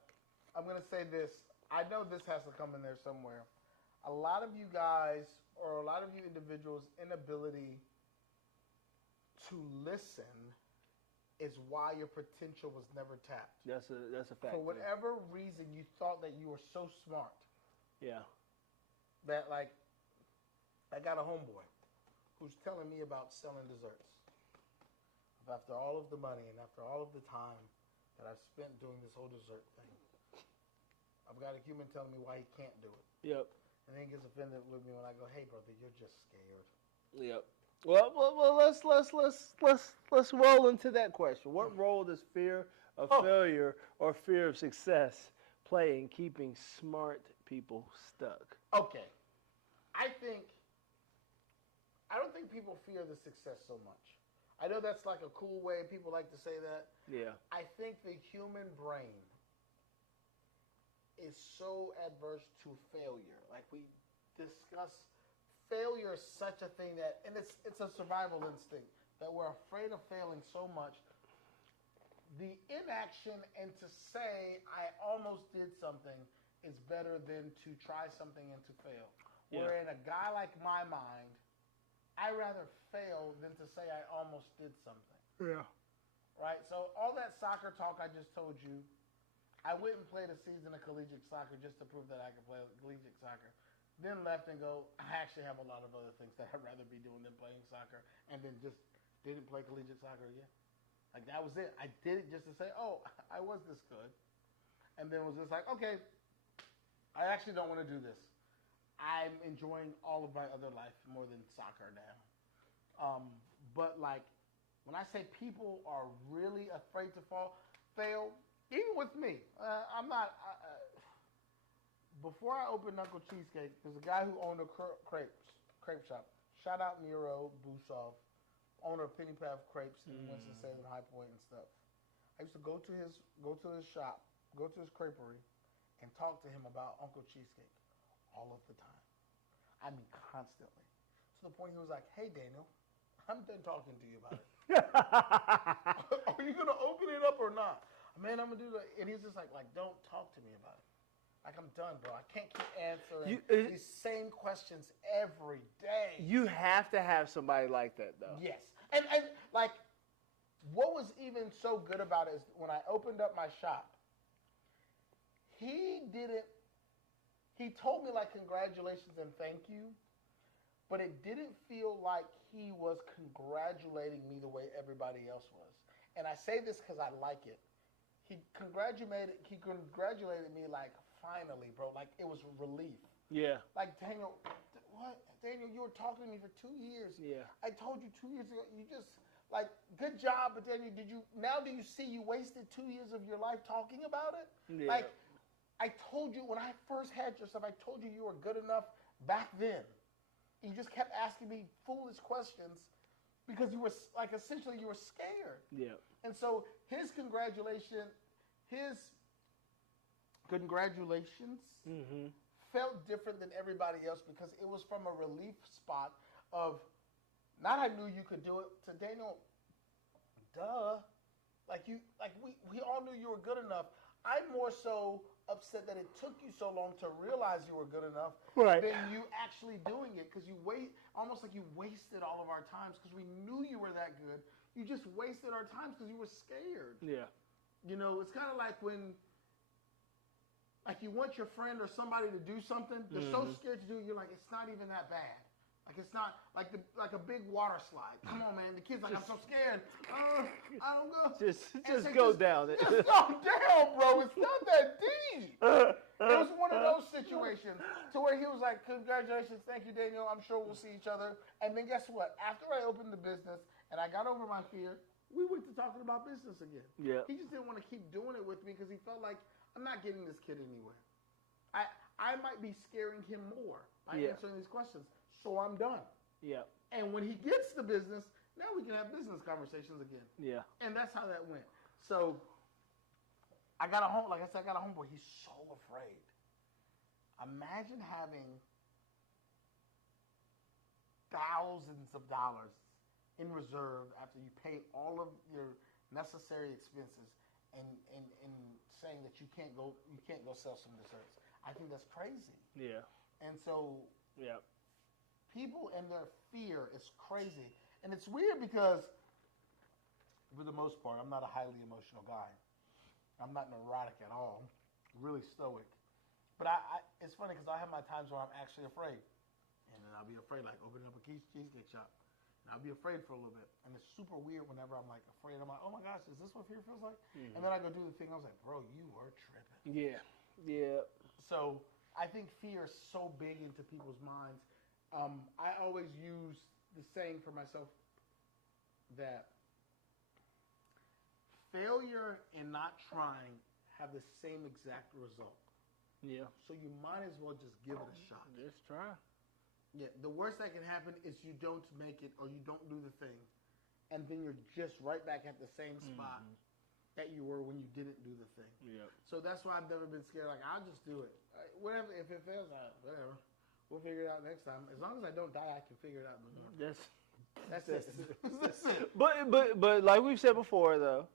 I'm going to say this. I know this has to come in there somewhere. A lot of you guys, or a lot of you individuals' inability to listen is why your potential was never tapped. That's a fact. For whatever reason, you thought that you were so smart Yeah. that, like, I got a homeboy who's telling me about selling desserts. After all of the money and after all of the time that I've spent doing this whole dessert thing, I've got a human telling me why he can't do it. Yep. And then he gets offended with me when I go, "Hey, brother, you're just scared." Yep. Well, let's roll into that question. What role does fear of failure or fear of success play in keeping smart people stuck? Okay. I don't think people fear the success so much. I know that's like a cool way people like to say that. Yeah. I think the human brain is so adverse to failure. Like we discuss, failure is such a thing that, and it's a survival instinct, that we're afraid of failing so much. The inaction and to say I almost did something is better than to try something and to fail. Yeah. Where in a guy like my mind, I rather fail than to say I almost did something. Yeah. Right? So all that soccer talk I just told you, I went and played a season of collegiate soccer just to prove that I could play collegiate soccer. Then left and go, I actually have a lot of other things that I'd rather be doing than playing soccer. And then just didn't play collegiate soccer again. Like that was it. I did it just to say, oh, I was this good. And then was just like, okay, I actually don't want to do this. I'm enjoying all of my other life more than soccer now. But like, when I say people are really afraid to fail, even with me, I'm not. Before I opened Uncle Cheesecake, there's a guy who owned a crepe shop. Shout out Miro Busov, owner of Penny Path Crepes in Winston-Salem, High Point, and stuff. I used to go to his shop, go to his creperie, and talk to him about Uncle Cheesecake all of the time. I mean, constantly. To the point he was like, "Hey, Daniel, I'm done talking to you about it. Are you gonna open it up or not? Man, I'm gonna do that." And he's just like, don't talk to me about it. Like, I'm done, bro. I can't keep answering these same questions every day. You have to have somebody like that, though. Yes. And like, what was even so good about it is when I opened up my shop, he told me, like, congratulations and thank you, but it didn't feel like he was congratulating me the way everybody else was. And I say this because I like it. He congratulated me like, finally, bro. Like, it was relief. Yeah. Like, Daniel, what? Daniel, you were talking to me for 2 years. Yeah. I told you 2 years ago, you just, like, good job, but Daniel, do you see you wasted 2 years of your life talking about it? Yeah. Like, I told you, when I first had your stuff, I told you were good enough back then. You just kept asking me foolish questions because you were, like, essentially you were scared. Yeah. And so his congratulations felt different than everybody else because it was from a relief spot of, not I knew you could do it, to Daniel, duh. We all knew you were good enough. I'm more so upset that it took you so long to realize you were good enough Right. than you actually doing it, because almost like you wasted all of our times because we knew you were that good. You just wasted our times because you were scared. Yeah. You know, it's kind of like when, like, you want your friend or somebody to do something, they're so scared to do it, you're like, it's not even that bad. Like, it's not like a big water slide. Come on, man. The kid's like, I'm so scared. I don't go. Just say, go down it. Just go down, bro. It's not that deep. It was one of those situations to where he was like, congratulations, thank you, Daniel. I'm sure we'll see each other. And then guess what? After I opened the business and I got over my fear, we went to talking about business again. Yeah. He just didn't want to keep doing it with me because he felt like, I'm not getting this kid anywhere. I might be scaring him more by answering these questions. So I'm done. Yeah. And when he gets the business, now we can have business conversations again. Yeah. And that's how that went. So I got a home, like I said, I got a homeboy. He's so afraid. Imagine having thousands of dollars in reserve after you pay all of your necessary expenses and saying that you can't go sell some desserts. I think that's crazy. Yeah. And so Yeah. people and their fear is crazy. And it's weird because, for the most part, I'm not a highly emotional guy. I'm not neurotic at all. Really stoic. But it's funny because I have my times where I'm actually afraid. And then I'll be afraid, like opening up a cheesecake shop. And I'll be afraid for a little bit. And it's super weird whenever I'm like afraid. I'm like, oh my gosh, is this what fear feels like? Mm-hmm. And then I go do the thing. I was like, bro, you are tripping. Yeah. Yeah. So I think fear is so big into people's minds. I always use the saying for myself that failure and not trying have the same exact result. Yeah. So you might as well just give it a shot. Just try. Yeah. The worst that can happen is you don't make it or you don't do the thing, and then you're just right back at the same spot that you were when you didn't do the thing. Yeah. So that's why I've never been scared. Like, I'll just do it. Whatever. If it fails, whatever. We'll figure it out next time. As long as I don't die, I can figure it out. That's it. That's it. But like we've said before, though,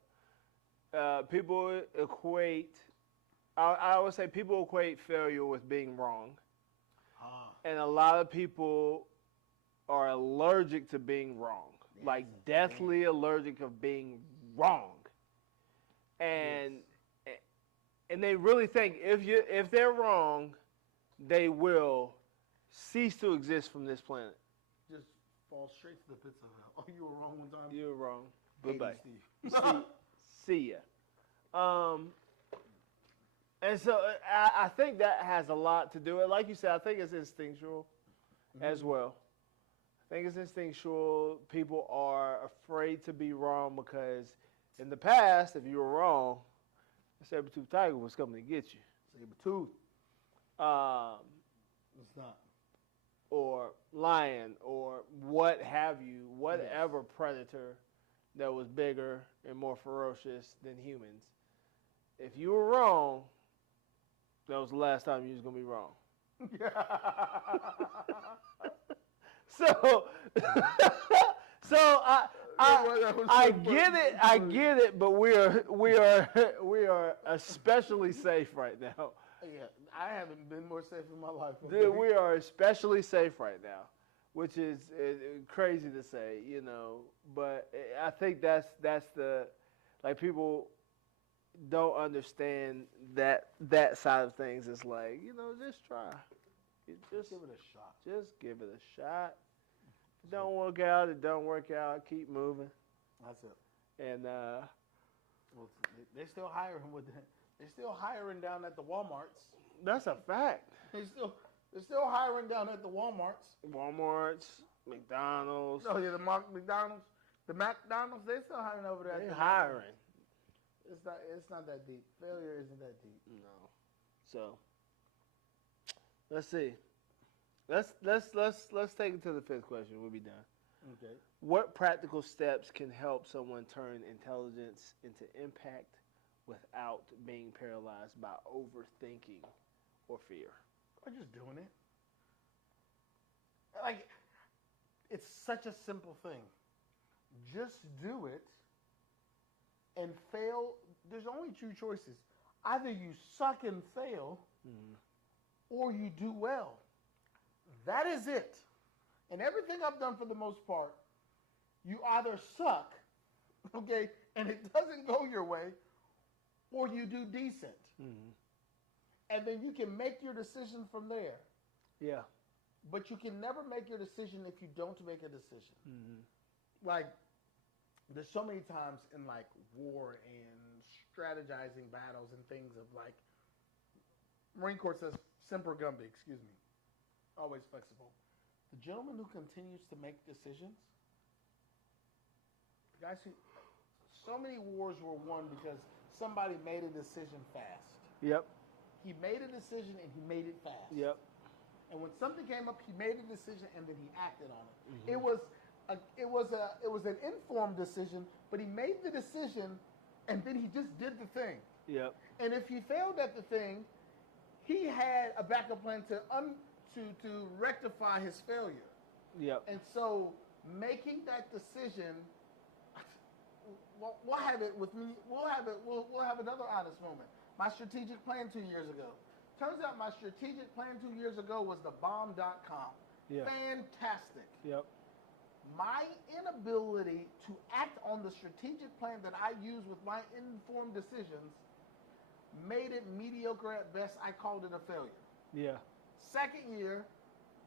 people equate. I would say people equate failure with being wrong, and a lot of people are allergic to being wrong, like deathly allergic of being wrong, and they really think if they're wrong, they will cease to exist from this planet. Just fall straight to the pits of hell. Oh, you were wrong one time? You were wrong. Hated Bye-bye. See ya. And so I think that has a lot to do with it. Like you said, I think it's instinctual as well. I think it's instinctual. People are afraid to be wrong because in the past, if you were wrong, the saber-tooth tiger was coming to get you. Saber-tooth. It's not. Or lion, or what have you, whatever predator that was bigger and more ferocious than humans. If you were wrong, that was the last time you was going to be wrong. So I get it, but we are especially safe right now. Yeah, I haven't been more safe in my life. Dude, we are especially safe right now, which is crazy to say, you know. But I think that's the, like, people don't understand that side of things. It's like, you know, just try. Just give it a shot. Just give it a shot. If it don't work out, it don't work out. Keep moving. That's it. And well, they're still hiring they're still hiring down at the Walmarts. That's a fact. They're still hiring down at the Walmarts. Walmarts, McDonald's. Oh yeah, the McDonald's, they're still hiring over there. They're hiring. It's not that deep. Failure isn't that deep. No. So let's see. Let's take it to the fifth question. We'll be done. Okay. What practical steps can help someone turn intelligence into impact without being paralyzed by overthinking or fear? Or just doing it. Like, it's such a simple thing. Just do it and fail. There's only two choices. either you suck and fail, or you do well. That is it. And everything I've done for the most part, you either suck, okay, and it doesn't go your way, or you do decent. And then you can make your decision from there. Yeah. But you can never make your decision if you don't make a decision. Like, there's so many times in like war and strategizing battles and things of like, Marine Corps says semper gumby, excuse me, always flexible. The gentleman who continues to make decisions, the guys who, so many wars were won because somebody made a decision fast. Yep. He made a decision and he made it fast. Yep. And when something came up, he made a decision and then he acted on it. It was an informed decision, but he made the decision and then he just did the thing. Yep. And if he failed at the thing, he had a backup plan to rectify his failure. Yep. And so making that decision, we'll have it with me. We'll have another honest moment. My strategic plan 2 years ago. Turns out my strategic plan 2 years ago was the bomb.com. Yeah. Fantastic. Yep. My inability to act on the strategic plan that I use with my informed decisions made it mediocre at best. I called it a failure. Yeah. Second year,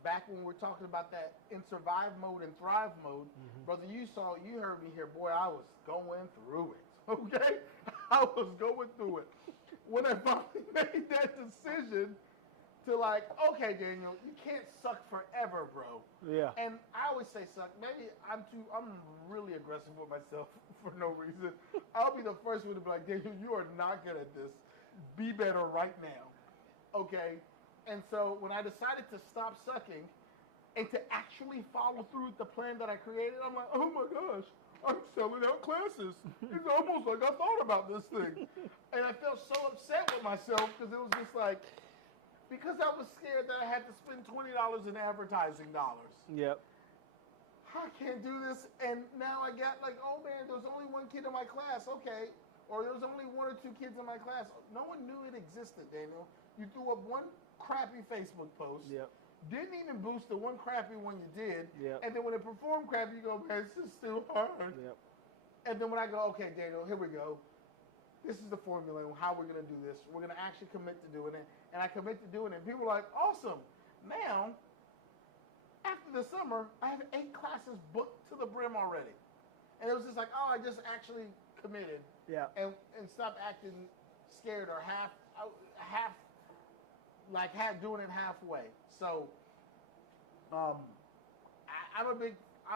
back when we were talking about that in survive mode and thrive mode, brother, you heard me here, boy, I was going through it, okay? I was going through it. When I finally made that decision to like, okay, Daniel, you can't suck forever, bro. Yeah. And I always say suck. Maybe I'm really aggressive with myself for no reason. I'll be the first one to be like, Daniel, you are not good at this. Be better right now. Okay? And so when I decided to stop sucking and to actually follow through with the plan that I created, I'm like, oh my gosh, I'm selling out classes. It's almost like I thought about this thing. And I felt so upset with myself because it was just like, because I was scared that I had to spend $20 in advertising dollars. Yep. I can't do this. And now I got like, oh man, there's only one kid in my class. Okay. Or there's only one or two kids in my class. No one knew it existed, Daniel. You threw up one crappy Facebook post. Yep. Didn't even boost the one crappy one you did. Yep. And then when it performed crappy, you go, man, this is too hard. Yep. And then when I go, okay, Daniel, here we go. This is the formula and how we're going to do this. We're going to actually commit to doing it. And I commit to doing it. And people are like, awesome. Now, after the summer, I have 8 classes booked to the brim already. And it was just like, oh, I just actually committed. Yeah. And stop acting scared or half doing it halfway. So, I'm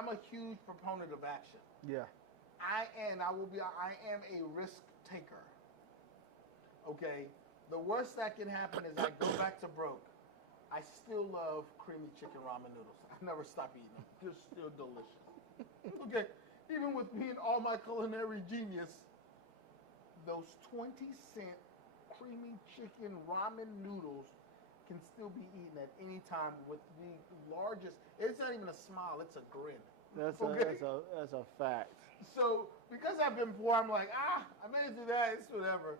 a huge proponent of action. Yeah. I am a risk taker. Okay? The worst that can happen is I go back to broke. I still love creamy chicken ramen noodles. I never stop eating them. They're still delicious. Okay? Even with being all my culinary genius, those 20-cent creamy chicken ramen noodles can still be eaten at any time with the largest. It's not even a smile, it's a grin. That's a fact. So because I've been poor, I'm like, I made it through that. It's whatever.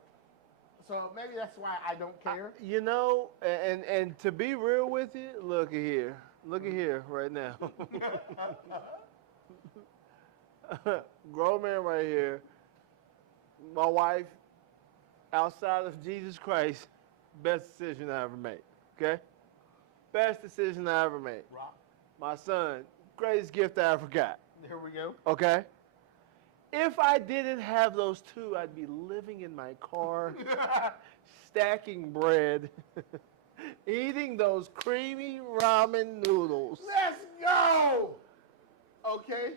So maybe that's why I don't care. You know, and to be real with you, look at here right now. Grown man right here. My wife, outside of Jesus Christ, best decision I ever made. Okay? Best decision I ever made. Rock. My son, greatest gift I ever got. Here we go. Okay? If I didn't have those two, I'd be living in my car, stacking bread, eating those creamy ramen noodles. Let's go. Okay.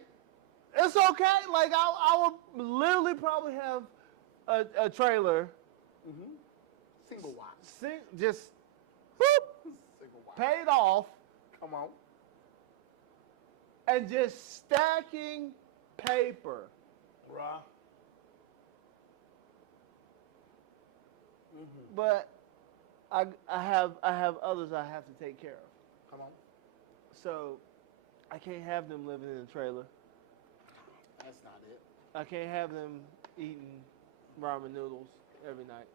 It's okay. Like, I would literally probably have a trailer. Single wide. Just, boop, Single wide. paid off, Come on. and just stacking paper. Bruh. But I have others I have to take care of. Come on. So I can't have them living in a trailer. That's not it. I can't have them eating ramen noodles every night.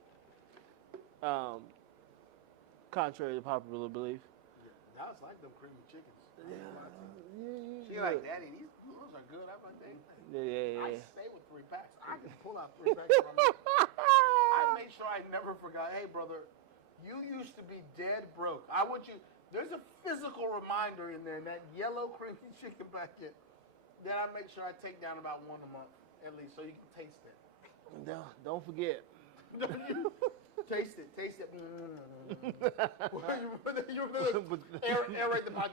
Contrary to popular belief. Yeah, now it's like them creamy chickens. She Yeah. like, Daddy, these noodles are good. I'm like, Yeah. I stay with 3 packs. I can pull out 3 packs from me. I made sure I never forgot. Hey, brother, you used to be dead broke. I want you. There's a physical reminder in there in that yellow creamy chicken packet that I make sure I take down about 1 a month at least, so you can taste it. Don't forget. Taste it. Aerate the pot.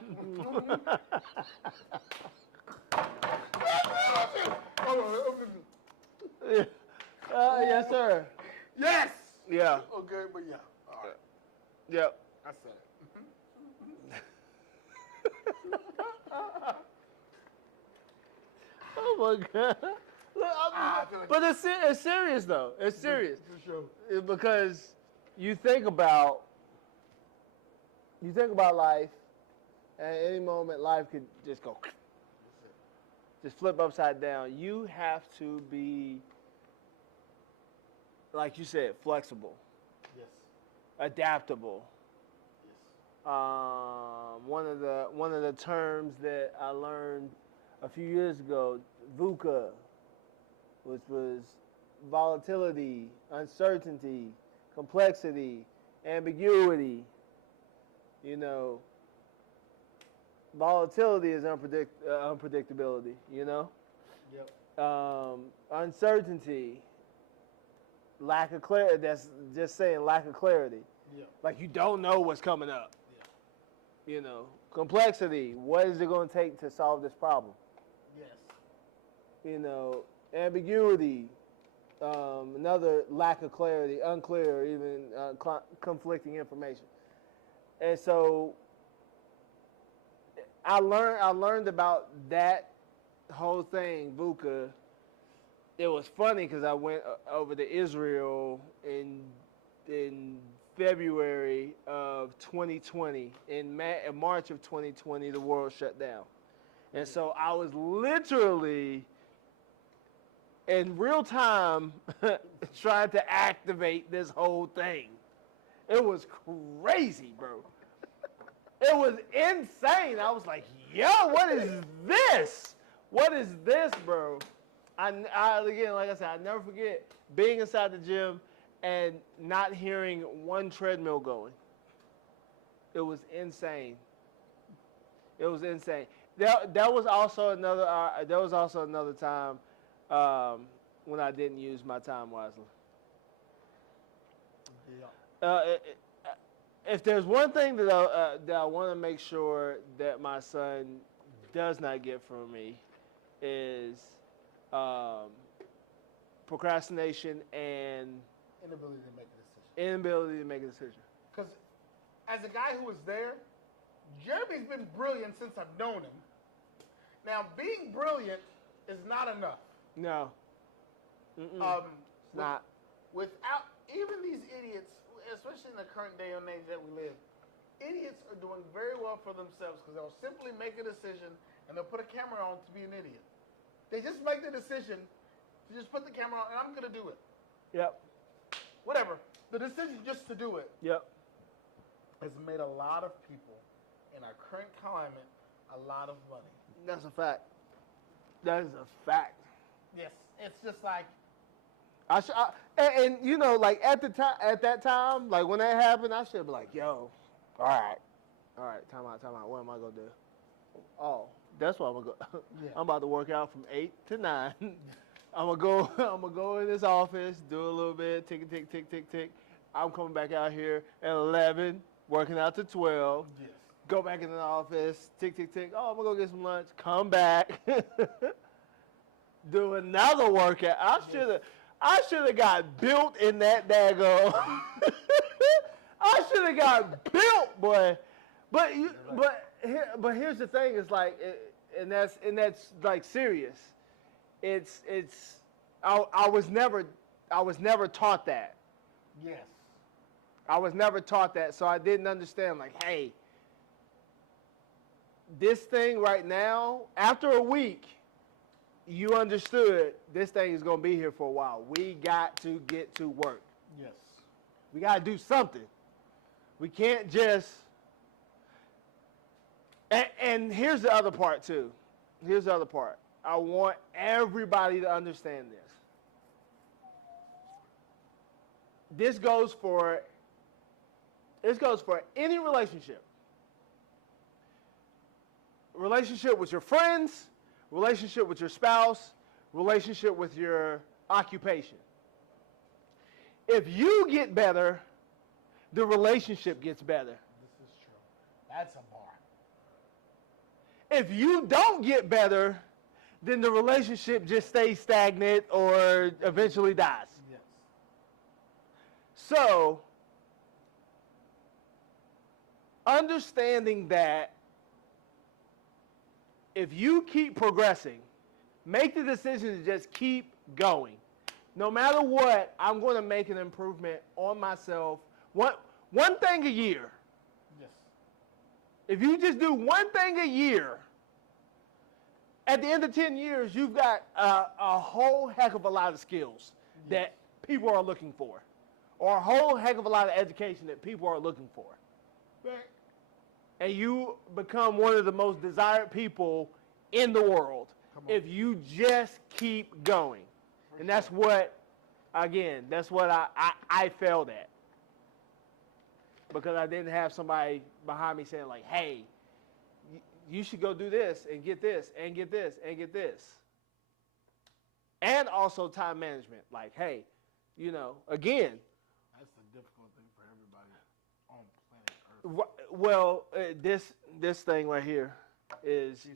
Yes, sir. Yes. Yeah. Okay, but yeah. All right. Yep. I said it. Oh my God. Look, but it's serious though. It's serious. For sure. Because you think about life, and at any moment life could just go, just flip upside down. You have to be, like you said, flexible, Yes. adaptable. Yes. One of the terms that I learned a few years ago, VUCA, which was volatility, uncertainty, complexity, ambiguity. You know, volatility is unpredictability. You know, Yep. Uncertainty, lack of clarity. That's just saying lack of clarity. Yep. Like you don't know what's coming up. Yeah. You know, complexity. What is it going to take to solve this problem? Yes. You know, ambiguity. Another lack of clarity, unclear, even conflicting information. And so I learned about that whole thing, VUCA. It was funny because I went over to Israel in February of 2020. In March of 2020, the world shut down. And so I was literally in real time trying to activate this whole thing. It was crazy, bro. It was insane. I was like, yo, what is this? What is this, bro? Again, like I said, I never forget being inside the gym and not hearing one treadmill going. It was insane. It was insane. There was also another time when I didn't use my time wisely. Yeah. If there's one thing that I want to make sure that my son does not get from me is procrastination and Inability to make a decision. inability to make a decision. Because as a guy who was there, Jeremy's been brilliant since I've known him. Now, being brilliant is not enough. No. It's not. Without even these idiots, especially in the current day and age that we live, idiots are doing very well for themselves because they'll simply make a decision and they'll put a camera on to be an idiot. They just make the decision to just put the camera on and I'm going to do it. Yep. Whatever. The decision just to do it Yep. has made a lot of people in our current climate a lot of money. That's a fact. That is a fact. Yes, it's just like, And you know, like at that time, like when that happened, I should be like, yo, all right, time out. What am I gonna do? Oh, that's what I'm gonna go. Yeah. I'm about to work out from 8 to 9. I'm gonna go in this office, do a little bit, tick. I'm coming back out here at 11, working out to 12. yes. Go back in the office, tick. Oh, I'm gonna go get some lunch. Come back, do another workout. I should have got built in that daggone. I should have got built, boy. But here's the thing: it's like, and that's like serious. I was never taught that. Yes. I was never taught that, so I didn't understand. Like, hey, this thing right now, after a week, you understood this thing is going to be here for a while. We got to get to work. Yes. We got to do something. We can't just. And here's the other part, too. Here's the other part. I want everybody to understand this. This goes for any relationship. Relationship with your friends, relationship with your spouse, relationship with your occupation. If you get better, the relationship gets better. This is true. That's a bar. If you don't get better, then the relationship just stays stagnant or eventually dies. Yes. So, understanding that if you keep progressing, make the decision to just keep going. No matter what, I'm going to make an improvement on myself. One thing a year. Yes. If you just do one thing a year, at the end of 10 years, you've got a whole heck of a lot of skills that people are looking for, or a whole heck of a lot of education that people are looking for. Right. And you become one of the most desired people in the world if you just keep going. And that's what, again, that's what I failed at. Because I didn't have somebody behind me saying like, hey, you should go do this and get this and get this and get this. And also time management. Like, hey, again. That's the difficult thing for everybody on planet Earth. Well, this thing right here is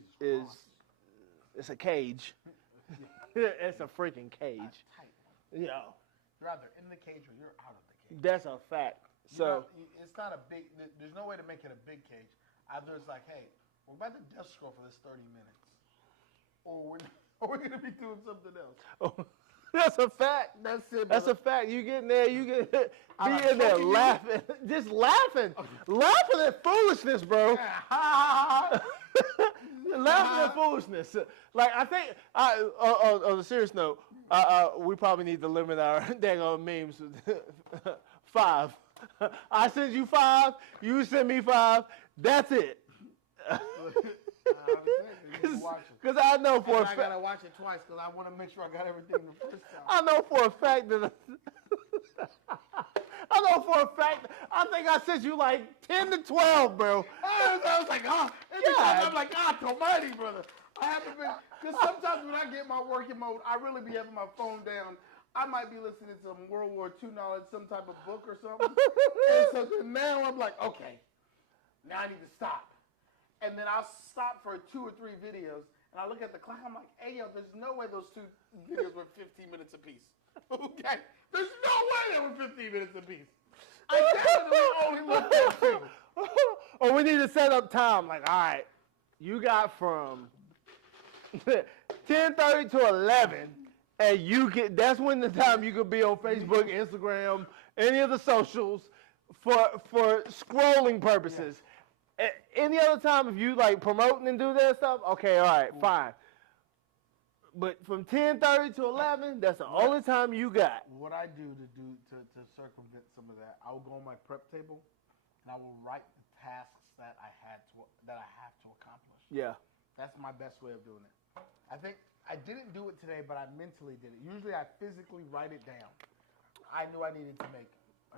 it's a cage. It's a freaking cage. Tight. Yeah. You're either in the cage or you're out of the cage. That's a fact. So it's not a big. There's no way to make it a big cage. Either it's like, hey, we're about to desk scroll for this 30 minutes, or we're gonna be doing something else. Oh, that's a fact. That's it. That's a fact. You get in there, be in there laughing, just laughing at foolishness, bro. Laughing at foolishness. Like I think, on a serious note, we probably need to limit our dang on memes. 5. I send you 5. You send me 5. That's it. Because I know for a fact. I gotta watch it twice because I want to make sure I got everything the first time. I know for a fact that. I think I sent you like 10 to 12, bro. I was like, I'm like, God almighty, brother. I haven't been, because sometimes when I get my working mode, I really be having my phone down. I might be listening to some World War II knowledge, some type of book or something. And so now I'm like, okay, now I need to stop. And then I'll stop for 2 or 3 videos, and I look at the clock, I'm like, hey, yo, there's no way those 2 videos were 15 minutes apiece. Okay? There's no way they were 15 minutes apiece. I definitely only looked at 2. Or we need to set up time. Like, all right, you got from 10:30 to 11, and that's when the time you could be on Facebook, Instagram, any of the socials for scrolling purposes. Yeah. Any other time, if you like promoting and do that stuff, okay, all right, fine. But from 10:30 to 11, that's the only time you got. What I do to circumvent some of that, I will go on my prep table and I will write the tasks that I have to accomplish. Yeah. That's my best way of doing it. I think I didn't do it today, but I mentally did it. Usually I physically write it down. I knew I needed to make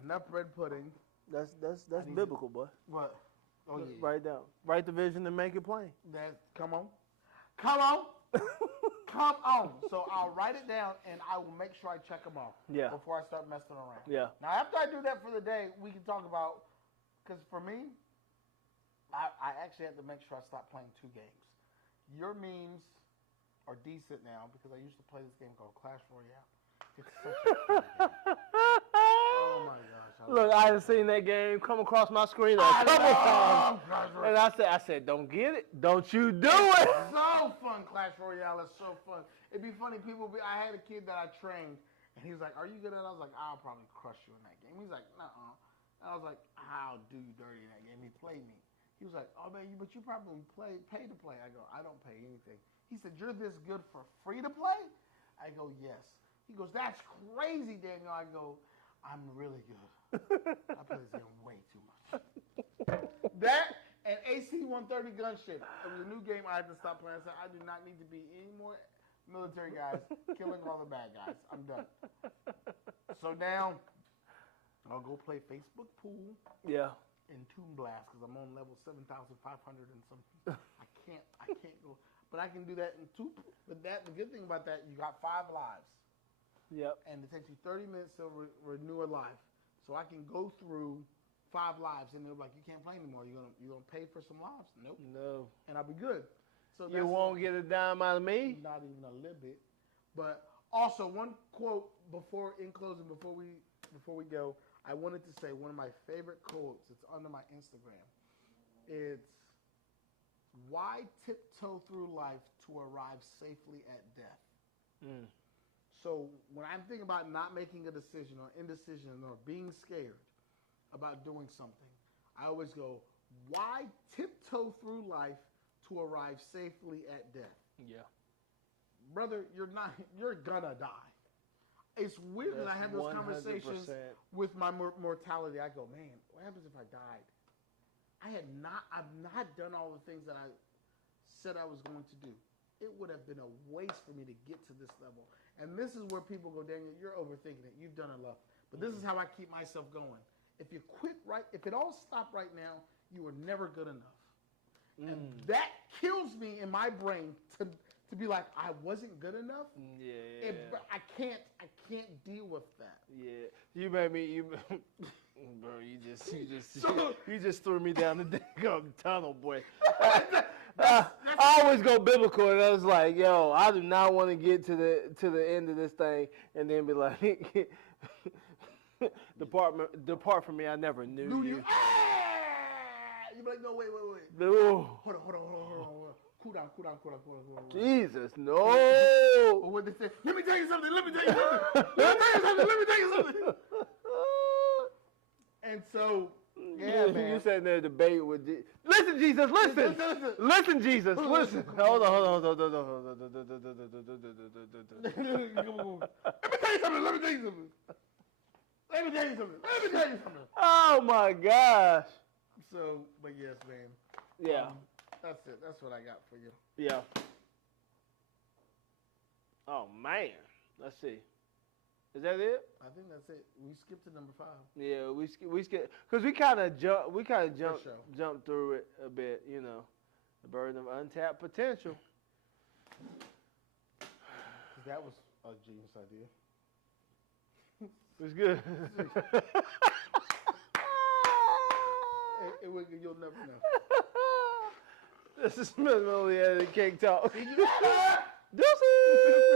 enough bread pudding. That's biblical, boy. What? Oh yeah. Write it down. Write the vision and make it plain. Come on. Come on. Come on. So I'll write it down and I will make sure I check them off before I start messing around. Yeah. Now, after I do that for the day, we can talk about, because for me, I actually have to make sure I stop playing 2 games. Your memes are decent now because I used to play this game called Clash Royale. It's such a fun game. Oh my gosh. Look, I have seen that game come across my screen a couple times. And I said, don't get it. Don't you do it. It's so fun, Clash Royale. It's so fun. It'd be funny. I had a kid that I trained, and he was like, are you good at it? I was like, I'll probably crush you in that game. He's like, nuh-uh. I was like, I'll do you dirty in that game. He played me. He was like, oh, man, but you probably pay to play. I go, I don't pay anything. He said, you're this good for free to play? I go, yes. He goes, that's crazy, Daniel. I go, I'm really good. I play this game way too much. That and AC-130 gunship. It was a new game I had to stop playing. I said, I do not need to be any more military guys killing all the bad guys. I'm done. So now, I'll go play Facebook pool Yeah. and Toon Blast because I'm on level 7,500 and something. I can't go. But I can do that in two. But the good thing about that, you got 5 lives. Yep. And it takes you 30 minutes to renew a life. So I can go through 5 lives, and they're like, you can't play anymore. You gonna pay for some lives? Nope. No. And I'll be good. So You won't get a dime out of me? not even a little bit. But also one quote in closing before we go, I wanted to say one of my favorite quotes. It's under my Instagram. It's why tiptoe through life to arrive safely at death. Mm. So when I'm thinking about not making a decision or indecision or being scared about doing something, I always go, why tiptoe through life to arrive safely at death? Yeah. Brother, you're gonna die. It's weird that I have those 100%. conversations with my mortality. I go, man, what happens if I died? I've not done all the things that I said I was going to do. It would have been a waste for me to get to this level. And this is where people go, Daniel, you're overthinking it. You've done enough. But this is how I keep myself going. If you quit if it all stopped right now, you were never good enough. And that kills me in my brain to be like, I wasn't good enough. Yeah. I can't deal with that. Yeah. You made me. Bro, you just threw me down the damn tunnel, boy. I always go biblical, and I was like, yo, I do not want to get to the end of this thing and then be like, depart from me, I never knew you. You're like, no, wait. No. Hold on. Cool down. Jesus, no. Or what they say, let me tell you something. And so, yeah, man. You sitting there debating with listen, Jesus, listen. Listen, Jesus, listen. Hold on. Let me tell you something. Oh my gosh. So, but yes, man. Yeah. That's it. That's what I got for you. Yeah. Oh man. Let's see. Is that it? I think that's it. We skipped to number 5. Yeah, we skip because we kind of jumped sure. through it a bit, you know. The burden of untapped potential. That was a genius idea. It was good. You'll never know. This is Smith Melody Cake Talk.